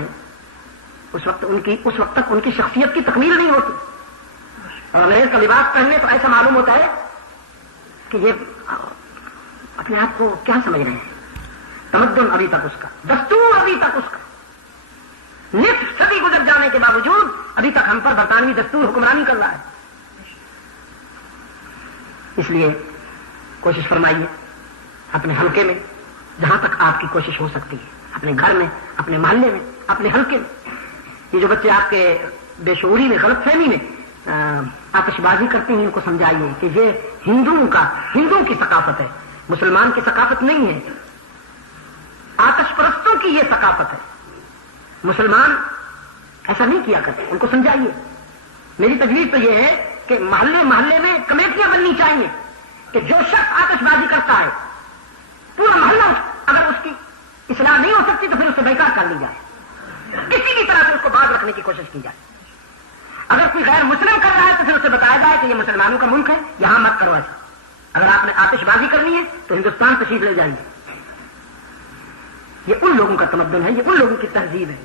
اس وقت تک ان کی شخصیت کی تکمیل نہیں ہوتی، اور انگریز کا لباس پہننے تو ایسا معلوم ہوتا ہے کہ یہ اپنے آپ کو کیا سمجھ رہے ہیں۔ تمدن ابھی تک اس کا، دستور ابھی تک اس کا، نصف صدی گزر جانے کے باوجود ابھی تک ہم پر برطانوی دستور حکمرانی کر رہا ہے۔ اس لیے کوشش فرمائیے اپنے حلقے میں، جہاں تک آپ کی کوشش ہو سکتی ہے، اپنے گھر میں، اپنے محلے میں، اپنے حلقے میں۔ یہ جو بچے آپ کے بے شعوری میں، غلط فہمی میں آتش بازی کرتے ہیں، ان کو سمجھائیے کہ یہ ہندوؤں کی ثقافت ہے، مسلمان کی ثقافت نہیں ہے، آتش پرستوں کی یہ ثقافت ہے۔ مسلمان ایسا نہیں کیا کرتے، ان کو سمجھائیے۔ میری تجویز تو یہ ہے کہ محلے محلے میں کمیٹیاں بننی چاہیے کہ جو شخص آتش بازی کرتا ہے پورا محلہ، اگر اس کی اصلاح نہیں ہو سکتی تو پھر اسے بیکار کر لی جائے، کسی بھی طرح سے اس کو باز رکھنے کی کوشش کی جائے۔ اگر کوئی غیر مسلم کر رہا ہے تو پھر اسے بتایا جائے کہ یہ مسلمانوں کا ملک ہے، یہاں مت کرو ایسا۔ اگر آپ نے آتش بازی کرنی ہے تو ہندوستان تشریف لے جائیے۔ یہ ان لوگوں کا تمدن ہے، یہ ان لوگوں کی تہذیب ہے۔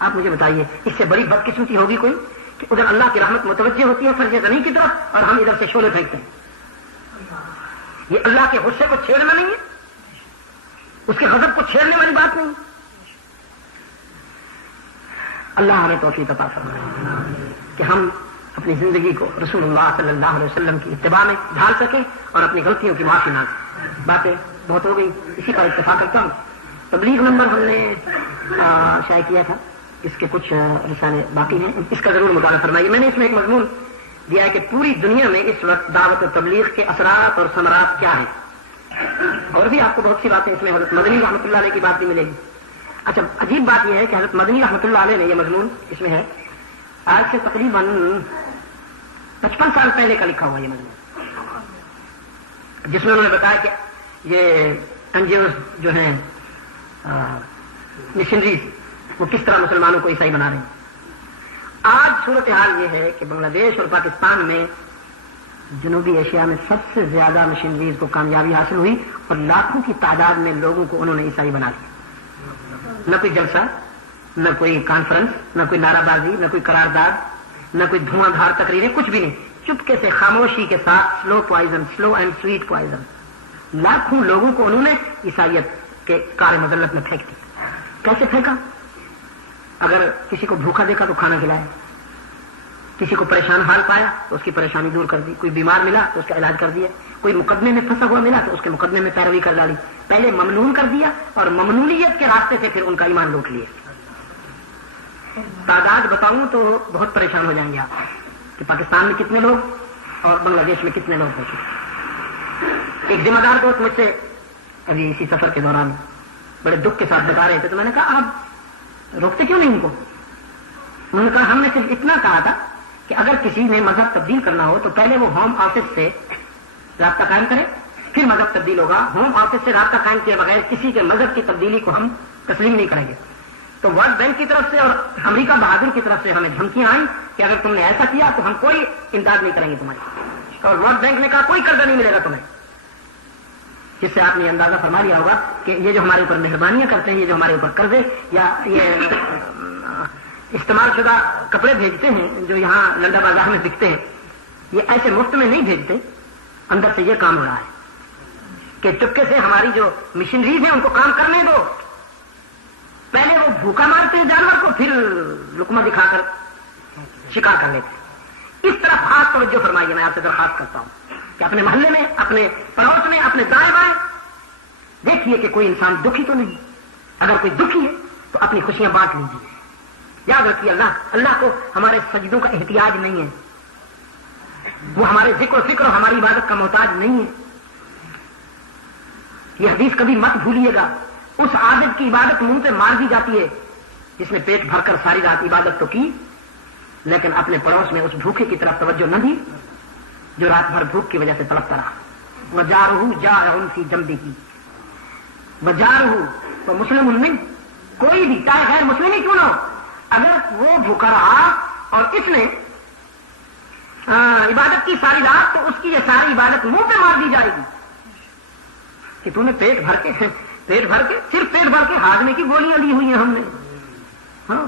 آپ مجھے بتائیے اس سے بڑی بدقسمتی ہوگی کوئی کہ ادھر اللہ کی رحمت متوجہ ہوتی ہے فرض زمین کی طرف، اور ہم ادھر سے شعلے پھینکتے ہیں۔ یہ اللہ کے غصے کو چھیڑنا نہیں ہے، اس کے غضب کو چھیڑنے والی بات نہیں۔ اللہ ہمیں توفیق عطا فرمائے کہ ہم اپنی زندگی کو رسول اللہ صلی اللہ علیہ وسلم کی اتباع میں ڈھال سکیں اور اپنی غلطیوں کی معافی مانگ سکیں۔ باتیں بہت ہو گئی، اسی پر اتفاق کرتا ہوں۔ تبلیغ نمبر ہم نے شائع کیا تھا، اس کے کچھ رسالے باقی ہیں، اس کا ضرور مطالعہ فرمائیے۔ میں نے اس میں ایک مضمون دیا ہے کہ پوری دنیا میں اس وقت دعوت و تبلیغ کے اثرات اور ثمرات کیا ہیں، اور بھی آپ کو بہت سی باتیں اس میں حضرت مدنی رحمۃ اللہ علیہ کی بات بھی ملے گی۔ اچھا، عجیب بات یہ ہے کہ حضرت مدنی رحمۃ اللہ علیہ نے یہ مضمون اس میں ہے آج سے تقریباً 55 سال پہلے کا لکھا ہوا یہ مضمون، جس میں انہوں نے بتایا کہ یہ NGOs جو ہیں مشنریز وہ کس طرح مسلمانوں کو عیسائی بنا رہے ہیں۔ آج صورتحال یہ ہے کہ بنگلہ دیش اور پاکستان میں جنوبی ایشیا میں سب سے زیادہ مشینریز کو کامیابی حاصل ہوئی اور لاکھوں کی تعداد میں لوگوں کو انہوں نے عیسائی بنا دیا. نہ کوئی جلسہ، نہ کوئی کانفرنس، نہ کوئی نعرہ بازی، نہ کوئی قرارداد، نہ کوئی دھواں دھار تقریریں، کچھ بھی نہیں. چپکے سے خاموشی کے ساتھ سلو اینڈ سویٹ پوائزن لاکھوں لوگوں کو انہوں نے عیسائیت کے کار مذلت میں پھینک دیا. کیسے پھینکا؟ اگر کسی کو بھوکا دیکھا تو کھانا کھلایا، کسی کو پریشان حال پایا تو اس کی پریشانی دور کر دی، کوئی بیمار ملا تو اس کا علاج کر دیا، کوئی مقدمے میں پھنسا ہوا ملا تو اس کے مقدمے میں پیروی کر ڈالی. پہلے ممنون کر دیا اور ممنونیت کے راستے سے پھر ان کا ایمان لوٹ لیا. تعداد بتاؤں تو بہت پریشان ہو جائیں گے آپ کہ پاکستان میں کتنے لوگ اور بنگلہ دیش میں کتنے لوگ ہوتے. ایک ذمہ دار دوست مجھ سے ابھی اسی سفر کے دوران بڑے دکھ کے ساتھ بتا رہے تھے، تو میں نے کہا آپ روکتے کیوں نہیں ان کو؟ انہوں نے کہا ہم نے صرف اتنا کہا تھا کہ اگر کسی نے مذہب تبدیل کرنا ہو تو پہلے وہ ہوم آفس سے رابطہ قائم کرے، پھر مذہب تبدیل ہوگا. ہوم آفس سے رابطہ قائم کیے بغیر کسی کے مذہب کی تبدیلی کو ہم تسلیم نہیں کریں گے. تو ورلڈ بینک کی طرف سے اور امریکہ بہادر کی طرف سے ہمیں دھمکیاں آئیں کہ اگر تم نے ایسا کیا تو ہم کوئی امداد نہیں کریں گے تمہاری. اور ورلڈ بینک نے کہا کوئی قرضہ نہیں ملے گا تمہیں. جس سے آپ نے اندازہ فرما لیا ہوگا کہ یہ جو ہمارے اوپر مہربانیاں کرتے ہیں، یہ جو ہمارے اوپر قرضے یا یہ استعمال شدہ کپڑے بھیجتے ہیں جو یہاں لنڈا بازار میں بکتے ہیں، یہ ایسے مفت میں نہیں بھیجتے. اندر سے یہ کام ہو رہا ہے کہ چپکے سے ہماری جو مشینریز ہیں ان کو کام کرنے دو. پہلے وہ بھوکا مارتے ہیں جانور کو، پھر لقمہ دکھا کر شکار کر لیتے. اس طرف خاص توجہ فرمائیے. میں آپ سے درخواست کرتا ہوں کہ اپنے محلے میں، اپنے پڑوس میں، اپنے دائیں بائیں دیکھیے کہ کوئی انسان دکھی تو نہیں. اگر کوئی دکھی ہے تو اپنی خوشیاں بانٹ لیجیے. یاد رکھیے اللہ کو ہمارے سجدوں کا احتیاج نہیں ہے، وہ ہمارے ذکر و فکر اور ہماری عبادت کا محتاج نہیں ہے. یہ حدیث کبھی مت بھولیے گا. اس عابد کی عبادت منہ پہ مار دی جاتی ہے جس نے پیٹ بھر کر ساری رات عبادت تو کی لیکن اپنے پڑوس میں اس بھوکے کی طرف توجہ نہ دی جو رات بھر بھوک کی وجہ سے تڑپتا رہا. وجارہ جائع فی جنبہ، وجارہ تو مسلم المن، کوئی بھی چاہے غیر مسلم ہی کیوں نہ ہو، اگر وہ بھوکا رہا اور اس نے عبادت کی ساری رات تو اس کی یہ ساری عبادت منہ پہ مار دی جائے گی کہ تم نے پیٹ بھر کے صرف پیٹ بھر کے ہاضمے کی گولیاں لی ہوئی ہیں ہم نے. ہاں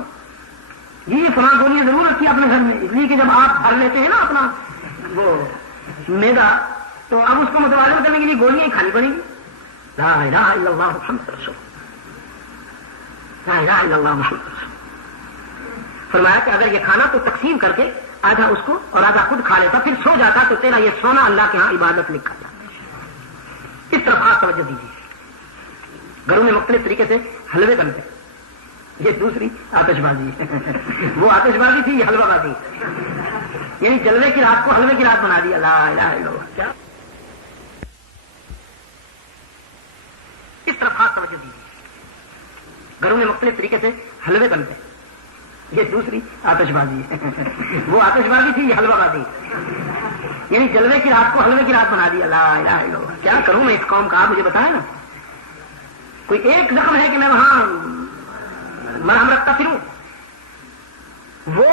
یہ فلاں گولیاں ضرور رکھی اپنے گھر میں، اس لیے کہ جب آپ بھر لیتے ہیں نا اپنا وہ میدا تو اب اس کو متوازن کرنے کے لیے گولیاں ہی کھانی پڑیں گی. لا الہ الا اللہ محمد رسول اللہ، لا الہ الا اللہ محمد رسول اللہ. فرمایا کہ اگر یہ کھانا تو تقسیم کر کے آدھا اس کو اور آدھا خود کھا لیتا پھر سو جاتا تو تیرا یہ سونا اللہ کے ہاں عبادت لکھا جاتا. اس طرف خاص توجہ دیجیے. گھروں میں مختلف طریقے سے حلوے بنتے، یہ دوسری آتش بازی ہے. وہ آتش بازی تھی، یہ حلوہ بازی، یعنی جلوے کی رات کو حلوے کی رات بنا دیا. لا الہ الا اللہ. کیا اس طرف خاص توجہ دیجیے. گھروں میں مختلف طریقے سے حلوے بنتے، یہ دوسری آتش بازی ہے. وہ آتش بازی تھی، یہ حلوہ بازی، یعنی جلوے کی رات کو حلوے کی رات بنا دیا. لا الہ الا اللہ. کیا کروں میں اس قوم کا؟ آپ مجھے بتائیں نا. کوئی ایک زخم ہے کہ میں وہاں مرہم رکھتا پھروں؟ وہ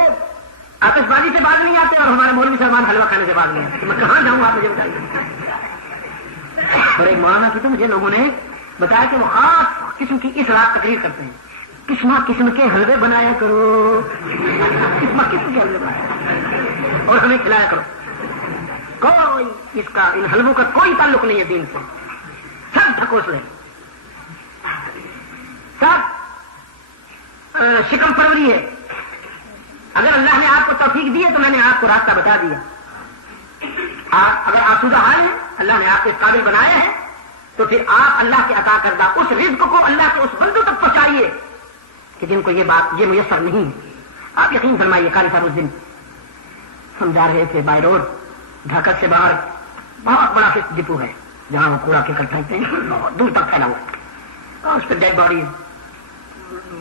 آتش بازی سے باز نہیں آتے اور ہمارے مولوی صاحبان حلوہ کھانے سے باز نہیں آتے. میں کہاں جاؤں؟ آپ مجھے بتائیے. اور ایک مولانا کی تو مجھے لوگوں نے بتایا کہ وہ خاص قسم کی اس رات تقریر کرتے ہیں، قسم کے حلوے بنایا کرو، قسم کے حلوے بنایا اور ہمیں کھلایا کرو. کوئی اس کا ان حلووں کا کوئی تعلق نہیں ہے دین سے. سب ڈھکوسلے، سب شکم پروری ہے. اگر اللہ نے آپ کو توفیق دی ہے تو میں نے آپ کو راستہ بتا دیا. اگر آسودہ حال ہے، اللہ نے آپ کے قابل بنایا ہے تو پھر آپ اللہ کے عطا کردہ اس رزق کو اللہ کے اس بندوں تک پہنچائیے کہ جن کو یہ میسر نہیں ہے. آپ یقین فرمائیے، قاری صاحب اس دن ہم جا رہے تھے بائی روڈ، ڈھاکہ سے باہر بہت بڑا ڈپو ہے جہاں وہ کوڑا کے پھینکتے ہیں، بہت دور تک پھیلا ہوا ہے. اس پہ ڈیڈ باڈی،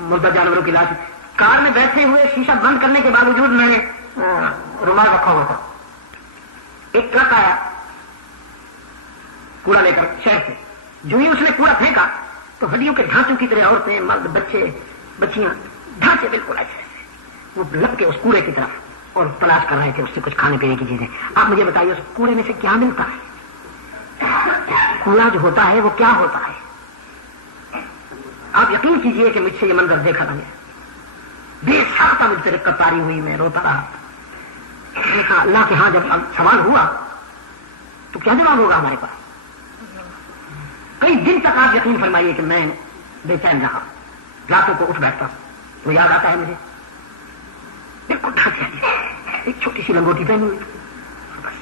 مردہ جانوروں کی لاش. کار میں بیٹھے ہوئے شیشہ بند کرنے کے باوجود میں نے رومال رکھا ہوا تھا. ایک ٹرک آیا کوڑا لے کر شہر سے. جو ہی اس نے کوڑا پھینکا تو ہڈیوں کے ڈھانچوں کی طرح عورتیں، مرد، بچے، بچیاں، ڈھانچے بالکل ایسے وہ لپ کے اس کوڑے کی طرف اور تلاش کر رہے ہیں کہ اس سے کچھ کھانے پینے کی چیزیں. آپ مجھے بتائیے اس کوڑے میں سے کیا ملتا ہے؟ کوڑا جو ہوتا ہے وہ کیا ہوتا ہے؟ آپ یقین کیجئے کہ مجھ سے یہ منظر دیکھا تھا, بے ساختہ مجھ سے رکت پاری ہوئی, میں روتا رہا. میں نے کہا اللہ کے ہاں جب سوال ہوا تو کیا جواب ہوگا ہمارے پاس؟ کئی دن تک آپ یقین فرمائیے کہ میں بے چین رہا, راتوں کو اٹھ بیٹھتا. وہ یاد آتا ہے مجھے بالکل ڈھانچے ایک چھوٹی سی لنگوٹی پہنی ہوئی. بس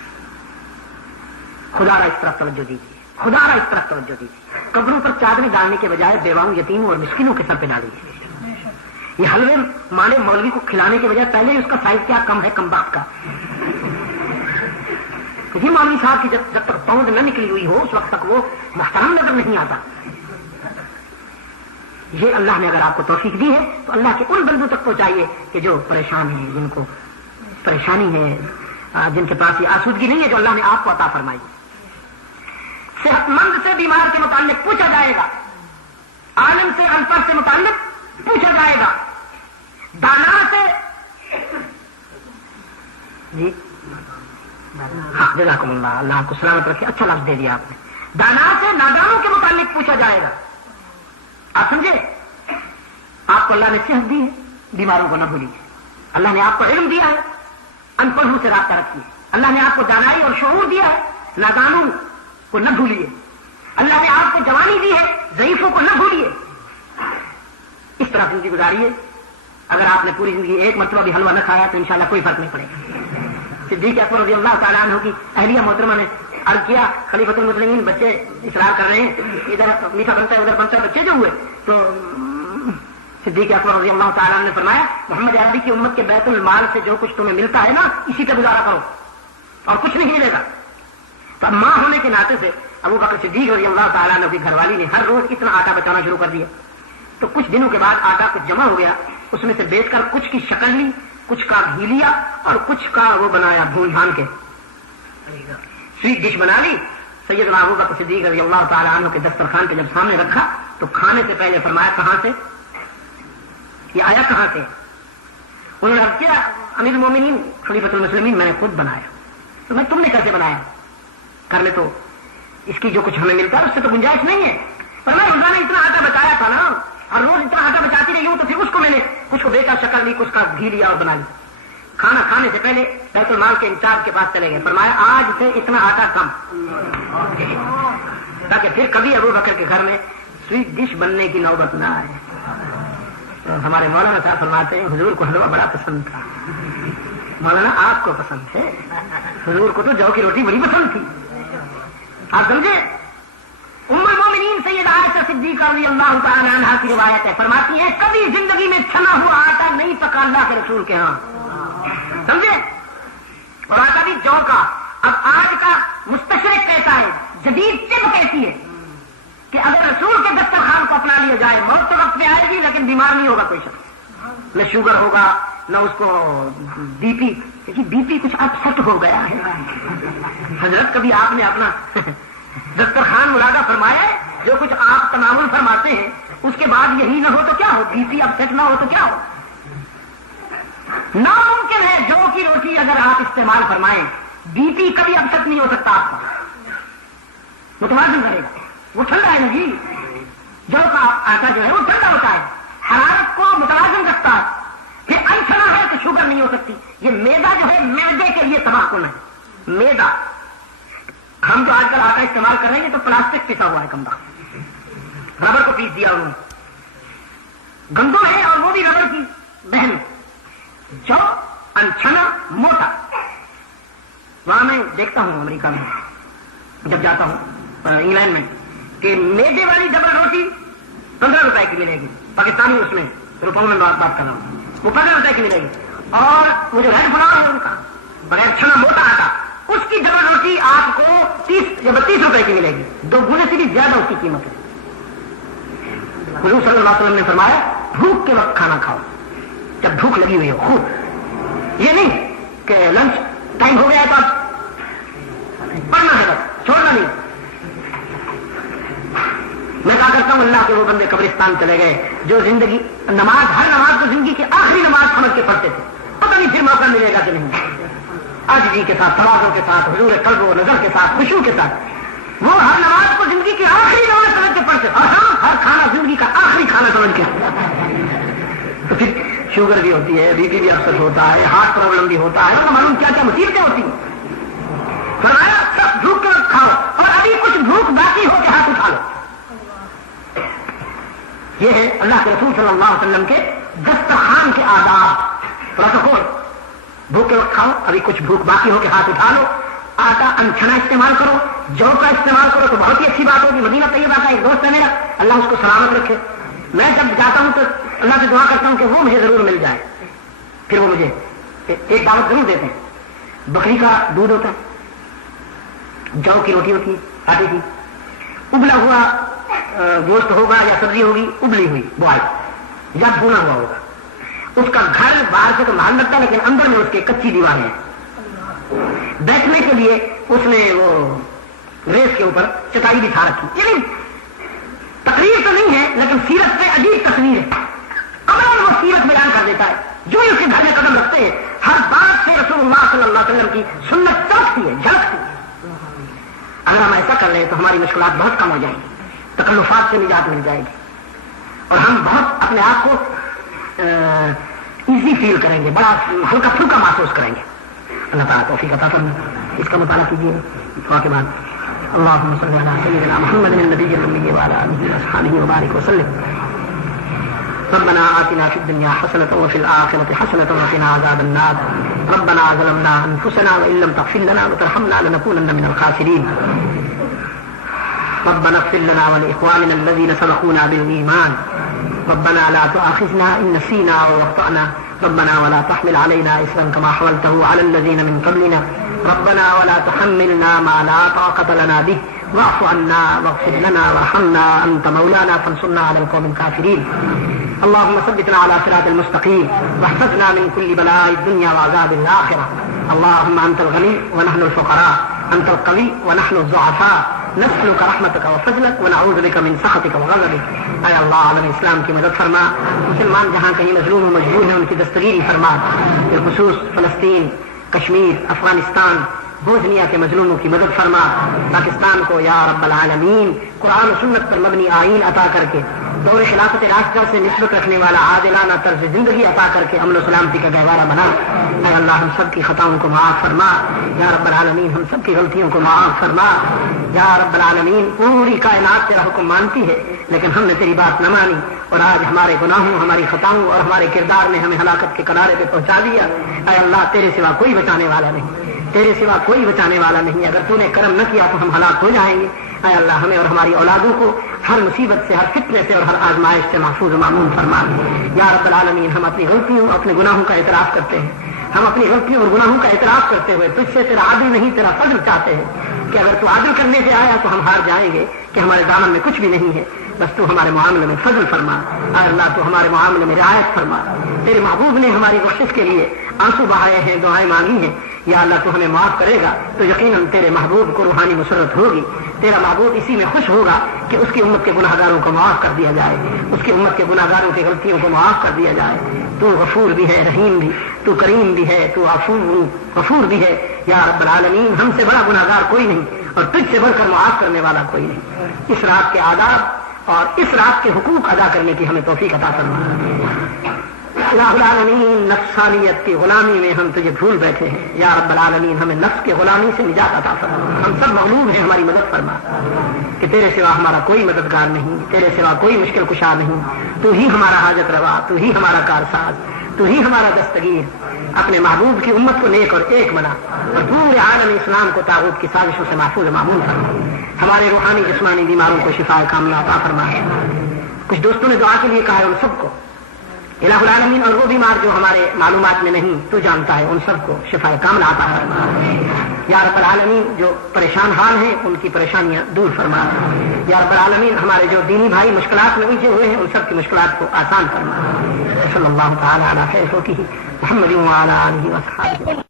خدا را اس طرف توجہ دیجیے, خدا را اس طرف توجہ دیجیے. قبروں پر چادریں ڈالنے کے بجائے بیواؤں, یتیموں اور مسکینوں کے سر پہ ڈالیے. یہ حلوے مالے مولوی کو کھلانے کے بجائے پہلے ہی اس کا سائز کیا کم ہے, کم بات کا. کسی مولوی صاحب کی جب تک پاؤں نہ نکلی ہوئی ہو اس وقت تک وہ محترم نظر نہیں آتا. یہ اللہ نے اگر آپ کو توفیق دی ہے تو اللہ کے ان بندوں تک پہنچائیے کہ جو پریشان ہیں, جن کو پریشانی ہے, جن کے پاس یہ آسودگی نہیں ہے جو اللہ نے آپ کو عطا فرمائی. صحت مند سے بیمار کے متعلق پوچھا جائے گا, عالم سے ان پڑھ سے متعلق پوچھا جائے گا, دانا سے جی ہاں جزاکم اللہ, اللہ آپ کو سلامت رکھے, اچھا لفظ دے دیا آپ نے. دانا سے نادانوں کے متعلق پوچھا جائے گا. آپ سمجھے, آپ کو اللہ نے صحت دی ہے, بیماروں کو نہ بھولیے. اللہ نے آپ کو علم دیا ہے, ان پڑھوں سے رابطہ رکھیے. اللہ نے آپ کو دانائی اور شعور دیا ہے, نادانوں کو نہ بھولیے. اللہ نے آپ کو جوانی دی ہے, ضعیفوں کو نہ بھولیے. اس طرح زندگی گزاریے. اگر آپ نے پوری زندگی ایک مرتبہ بھی حلوہ نہ کھایا تو انشاءاللہ کوئی فرق نہیں پڑے گا. صدیق اکبر رضی اللہ تعالیٰ عنہ کی اہلیہ محترمہ نے عرض کیا, خلیفۃ المسلمین بچے اصرار کر رہے ہیں, ادھر میٹھا بنتا ہے ادھر بنتا ہے, بچے جو ہوئے تو صدیق اکبر رضی اللہ تعالیٰ نے فرمایا محمد عربی کی امت کے بیت المال سے جو کچھ تمہیں ملتا ہے نا اسی کا گزارا کرو اور کچھ نہیں ملے گا. تو ماں ہونے کے ناطے سے ابو بکر صدیق رضی اللہ تعالیٰ عنہ کی گھر والی نے ہر روز اتنا آٹا بچانا شروع کر دیا. تو کچھ دنوں کے بعد آٹا کچھ جمع ہو گیا, اس میں سے بیچ کر کچھ کی شکل لی, کچھ کا گھی لیا اور کچھ کا وہ بنایا بھون بھان کے سویٹ ڈش بنا لی. سیدنا ابو بکر صدیق رضی اللہ تعالیٰ عنہ کے دسترخوان پہ جب سامنے رکھا تو کھانے سے پہلے فرمایا کہاں سے یہ آیا, کہاں سے؟ انہوں نے عرض کیا امیر المومنین خلیفۃ المسلمین میں نے خود بنایا. تو میں تم نے کیسے بنایا؟ کر لے تو اس کی جو کچھ ہمیں ملتا ہے اس سے تو گنجائش نہیں ہے. پر میں رمضان نے اتنا آٹا بچایا تھا نا, اور روز اتنا آٹا بچاتی رہی ہوں, تو پھر اس کو میں نے کچھ کو بیچا, شکل لی, کچھ کا گھی لیا اور بنا لی. کھانا کھانے سے پہلے بیت المال کے انچارج کے پاس چلے گئے, فرمایا آج سے اتنا آٹا کم, تاکہ پھر کبھی ابو بکر کے گھر میں سویٹ ڈش بننے کی نوبت نہ آئے. ہمارے مولانا صاحب فرماتے ہیں حضور کو حلوہ بڑا پسند تھا. مولانا آپ کو پسند ہے, حضور کو تو جو کی روٹی بڑی پسند تھی. آپ سمجھے, ام المومنین سیدہ عائشہ صدیقہ رضی اللہ تعالی عنہا کی روایت ہے, فرماتی ہیں کبھی زندگی میں چھنا ہوا آٹا نہیں پکا اللہ کے رسول کے ہاں, سمجھے, اور آٹا بھی جو کا. اب آج کا مستشرق کہتا ہے, جدید طب کہتی ہے کہ اگر رسول کے دسترخوان کو اپنا لیا جائے موت تو وقت میں آئے گی لیکن بیمار نہیں ہوگا کوئی شخص, نہ شوگر ہوگا نہ اس کو بی پی, کیونکہ بی پی کچھ اپ سیٹ ہو گیا ہے. حضرت کبھی آپ نے اپنا دسترخوان مرادہ فرمایا ہے, جو کچھ آپ تناول فرماتے ہیں اس کے بعد یہی نہ ہو تو کیا ہو, بی پی اپ سیٹ نہ ہو تو کیا ہو. ناممکن ہے جو کی روٹی اگر آپ استعمال فرمائیں بی پی کبھی اب سیٹ نہیں ہو سکتا آپ کا, متوازن کرے گا. وہ ٹھنڈا ہے نا جی, جو کا آٹا جو ہے وہ ٹھنڈا ہوتا ہے, حرارت کو متوازن رکھتا ہے. پھر انچنا ہے تو شوگر نہیں ہو سکتی. یہ میدا جو ہے میدے کے لیے تباہ کن ہے. میدا ہم جو آج کل آٹا استعمال کر رہے ہیں تو پلاسٹک پسا ہوا ہے, کمبا ربڑ کو پیس دیا انہوں نے, گندم ہے اور وہ بھی ربڑ کی بہن, جو انچنا موٹا. وہاں میں دیکھتا ہوں امریکہ میں جب جاتا ہوں, انگلینڈ میں, کہ میدے والی ڈبل روٹی 15 روپے کی ملے گی, پاکستانی اس میں روپوں میں بات کر رہا ہوں, وہ 15 روپے کی ملے گی. اور وہ جو ریڈ فلاور ہے ان کا بغیر چھنا موٹا آٹا, اس کی ڈبل روٹی آپ کو 30 یا 32 روپے کی ملے گی, 2 گنے سے بھی زیادہ اس کی قیمت ہے. حضور صلی اللہ علیہ وسلم نے فرمایا بھوک کے وقت کھانا کھاؤ, جب بھوک لگی ہوئی ہو خوب. یہ نہیں کہ لنچ ٹائم ہو گیا ہے تو آپ پڑھنا ہے, بس چھوڑنا نہیں. میں کہا کرتا ہوں اللہ کے وہ بندے قبرستان چلے گئے جو زندگی نماز, ہر نماز کو زندگی کی آخری نماز سمجھ کے پڑھتے تھے. پتہ کبھی پھر موقع ملے گا کہ نہیں. عاجزی کے ساتھ، تواضع کے ساتھ، حضور قلب و نظر کے ساتھ، خشوع کے ساتھ وہ ہر نماز کو زندگی کی آخری نماز سمجھ کے پڑھتے، اور ہاں ہر کھانا زندگی کا آخری کھانا سمجھ کے. تو پھر شوگر بھی ہوتی ہے، بی پی بھی اکثر ہوتا ہے، ہارٹ پرابلم بھی ہوتا ہے، اور معلوم کیا کیا مصیبتیں ہوتی ہیں. فرمایا سب بھوک کے وقت کھاؤ، اور ابھی کچھ بھوک باقی ہو کے ہاتھ اٹھا لو. یہ ہے اللہ کے رسول صلی اللہ علیہ وسلم کے دسترخوان کے آداب، پروٹوکول. بھوک کے وقت کھاؤ، ابھی کچھ بھوک باقی ہو کے ہاتھ اٹھا لو. آٹا انچھنا استعمال کرو، جو کا استعمال کرو تو بہت ہی اچھی بات ہوگی. مدینہ طیبہ کا ایک دوست ہے میرا، اللہ اس کو سلامت رکھے. میں جب جاتا ہوں تو اللہ سے دعا کرتا ہوں کہ وہ مجھے ضرور مل جائے. پھر وہ مجھے ایک دعوت ضرور دیتے ہیں. بکری کا دودھ ہوتا ہے، جو کی روٹی ہوتی ہے آٹے کی، ابلا ہوا گوشت ہوگا یا سبزی ہوگی ابلی ہوئی بوائل یا بھونا ہوا ہوگا. اس کا گھر باہر سے تو محل لگتا ہے لیکن اندر میں اس کے کچی دیواریں ہیں. بیٹھنے کے لیے اس نے وہ ریس کے اوپر چٹائی بچھا رکھی. یعنی تقریر تو نہیں ہے لیکن سیرت پہ عجیب تصویر ہے. اب وہ سیرت بیان کر دیتا ہے. جو اس کے گھر میں قدم رکھتے ہیں ہر بات سے رسول اللہ صلی اللہ علیہ وسلم کی سنت چلتی ہے، جھلکتی ہے. اگر ہم ایسا کر رہے ہیں تو ہماری مشکلات بہت کم ہو جائیں گی، تکلفات سے نجات مل جائے گی، اور ہم بہت اپنے آپ کو ایزی فیل کریں گے، بڑا ہلکا پھلکا محسوس کریں گے. اللہ تعالیٰ توفیق عطا فرمائے. اس کا مطالعہ کیجیے. دعا کے بعد اللہم صلی علی سیدنا محمد النبی الامی وعلی آلہ وصحبہ وبارک وسلم. ربنا آتنا فی الدنیا حسنۃ وفی الآخرۃ حسنۃ وقنا عذاب النار. ربنا ظلمنا انفسنا وان لم تغفر لنا وترحمنا لنکونن من الخاسرین. ربنا اغفر لنا ولإخواننا الذين سبقونا بالإيمان. ربنا لا تؤاخذنا إن نسينا أو أخطأنا. ربنا ولا تحمل علينا إصرا كما حملته على الذين من قبلنا. ربنا ولا تحملنا ما لا طاقة لنا به واعف عنا واغفر لنا وارحمنا أنت مولانا فانصرنا على القوم الكافرين. اللهم ثبتنا على صراط المستقيم واحفظنا من كل بلاء الدنيا وعذاب الآخرة. اللهم أنت الغني ونحن الفقراء، أنت القوي ونحن الضعفاء، نسألك رحمتك وفضلك ونعوذ بك من سخطك وغضبك. اے اللہ عالم اسلام کی مدد فرما. مسلمان جہاں کہیں مظلوم و مجبور ہیں ان کی دستگیری فرما. بالخصوص فلسطین، کشمیر، افغانستان، بوسنیا کے مظلوموں کی مدد فرما. پاکستان کو یا رب العالمین قرآن و سنت پر مبنی آئین عطا کر کے، دور خلافت راشدہ سے نسبت رکھنے والا عادلانہ طرز زندگی عطا کر کے امن و سلامتی کا گہوارہ بنا. اے اللہ ہم سب کی خطاؤں کو معاف فرما. یا رب العالمین ہم سب کی غلطیوں کو معاف فرما. یا رب العالمین پوری کائنات تیرا حکم مانتی ہے لیکن ہم نے تیری بات نہ مانی، اور آج ہمارے گناہوں، ہماری خطاؤں اور ہمارے کردار نے ہمیں ہلاکت کے کنارے پہ پہنچا دیا. اے اللہ تیرے سوا کوئی بچانے والا نہیں، تیرے سوا کوئی بچانے والا نہیں. اگر تو نے کرم نہ کیا تو ہم ہلاک ہو جائیں گے. اے اللہ ہمیں اور ہماری اولادوں کو ہر مصیبت سے، ہر فتنے سے اور ہر آزمائش سے محفوظ و معمون فرما. یا رب العالمین ہم اپنی غلطیوں، اپنے گناہوں کا اعتراف کرتے ہیں. ہم اپنی غلطیوں اور گناہوں کا اعتراف کرتے ہوئے تجھ سے تیرا عدل نہیں تیرا فضل چاہتے ہیں کہ اگر تو عدل کرنے سے آیا تو ہم ہار جائیں گے کہ ہمارے دامن میں کچھ بھی نہیں ہے، بس تو ہمارے معاملے میں فضل فرما. اے اللہ تو ہمارے معاملے میں رعایت فرما. تیرے محبوب نے ہماری بخشش کے لیے آنسو بہائے ہیں، دعائیں مانگی ہیں. یا اللہ تو ہمیں معاف کرے گا تو یقیناً تیرے محبوب کو روحانی مسرت ہوگی. تیرا محبوب اسی میں خوش ہوگا کہ اس کی امت کے گناہ گاروں کو معاف کر دیا جائے، اس کی امت کے گناہ گاروں کی غلطیوں کو معاف کر دیا جائے. تو غفور بھی ہے، رحیم بھی، تو کریم بھی ہے، تو عفو غفور بھی ہے. یا رب العالمین ہم سے بڑا گناہ گار کوئی نہیں اور تجھ سے بڑھ کر معاف کرنے والا کوئی نہیں. اس رات کے آداب اور اس رات کے حقوق ادا کرنے کی ہمیں توفیق عطا فرما. الہ العالمین نفسانیت کی غلامی میں ہم تجھے بھول بیٹھے ہیں. یا رب العالمین ہمیں نفس کے غلامی سے نجات عطا فرما. ہم سب مغلوب ہیں، ہماری مدد فرما کہ تیرے سوا ہمارا کوئی مددگار نہیں، تیرے سوا کوئی مشکل کشا نہیں. تو ہی ہمارا حاجت روا، تو ہی ہمارا کارساز، تو ہی ہمارا دستگیر. اپنے محبوب کی امت کو نیک اور ایک بنا اور پورے عالم اسلام کو طاغوت کی سازشوں سے محفوظ معمول فرما. ہمارے روحانی جسمانی بیماروں کو شفا کاملہ عطا فرما. کچھ دوستوں نے دعا کے لیے کہا ہے، ان سب کو الہ العالمین، اور وہ بیمار جو ہمارے معلومات میں نہیں تو جانتا ہے، ان سب کو شفا کاملہ عطا فرما. یا رب العالمین جو پریشان حال ہیں ان کی پریشانیاں دور فرما. یا رب العالمین ہمارے جو دینی بھائی مشکلات میں الجھے ہوئے ہیں ان سب کی مشکلات کو آسان فرما. صلی اللہ تعالی علی خیر خلقہ محمد وعلی آلہ وصحبہ.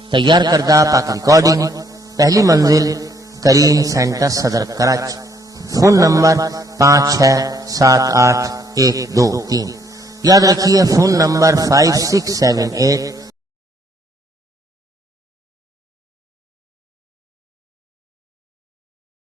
تیار کردہ پاک ریکارڈنگ، پہلی منزل کریم سینٹر صدر کراچی. Phone number 5678 123. یاد رکھیے فون نمبر 5678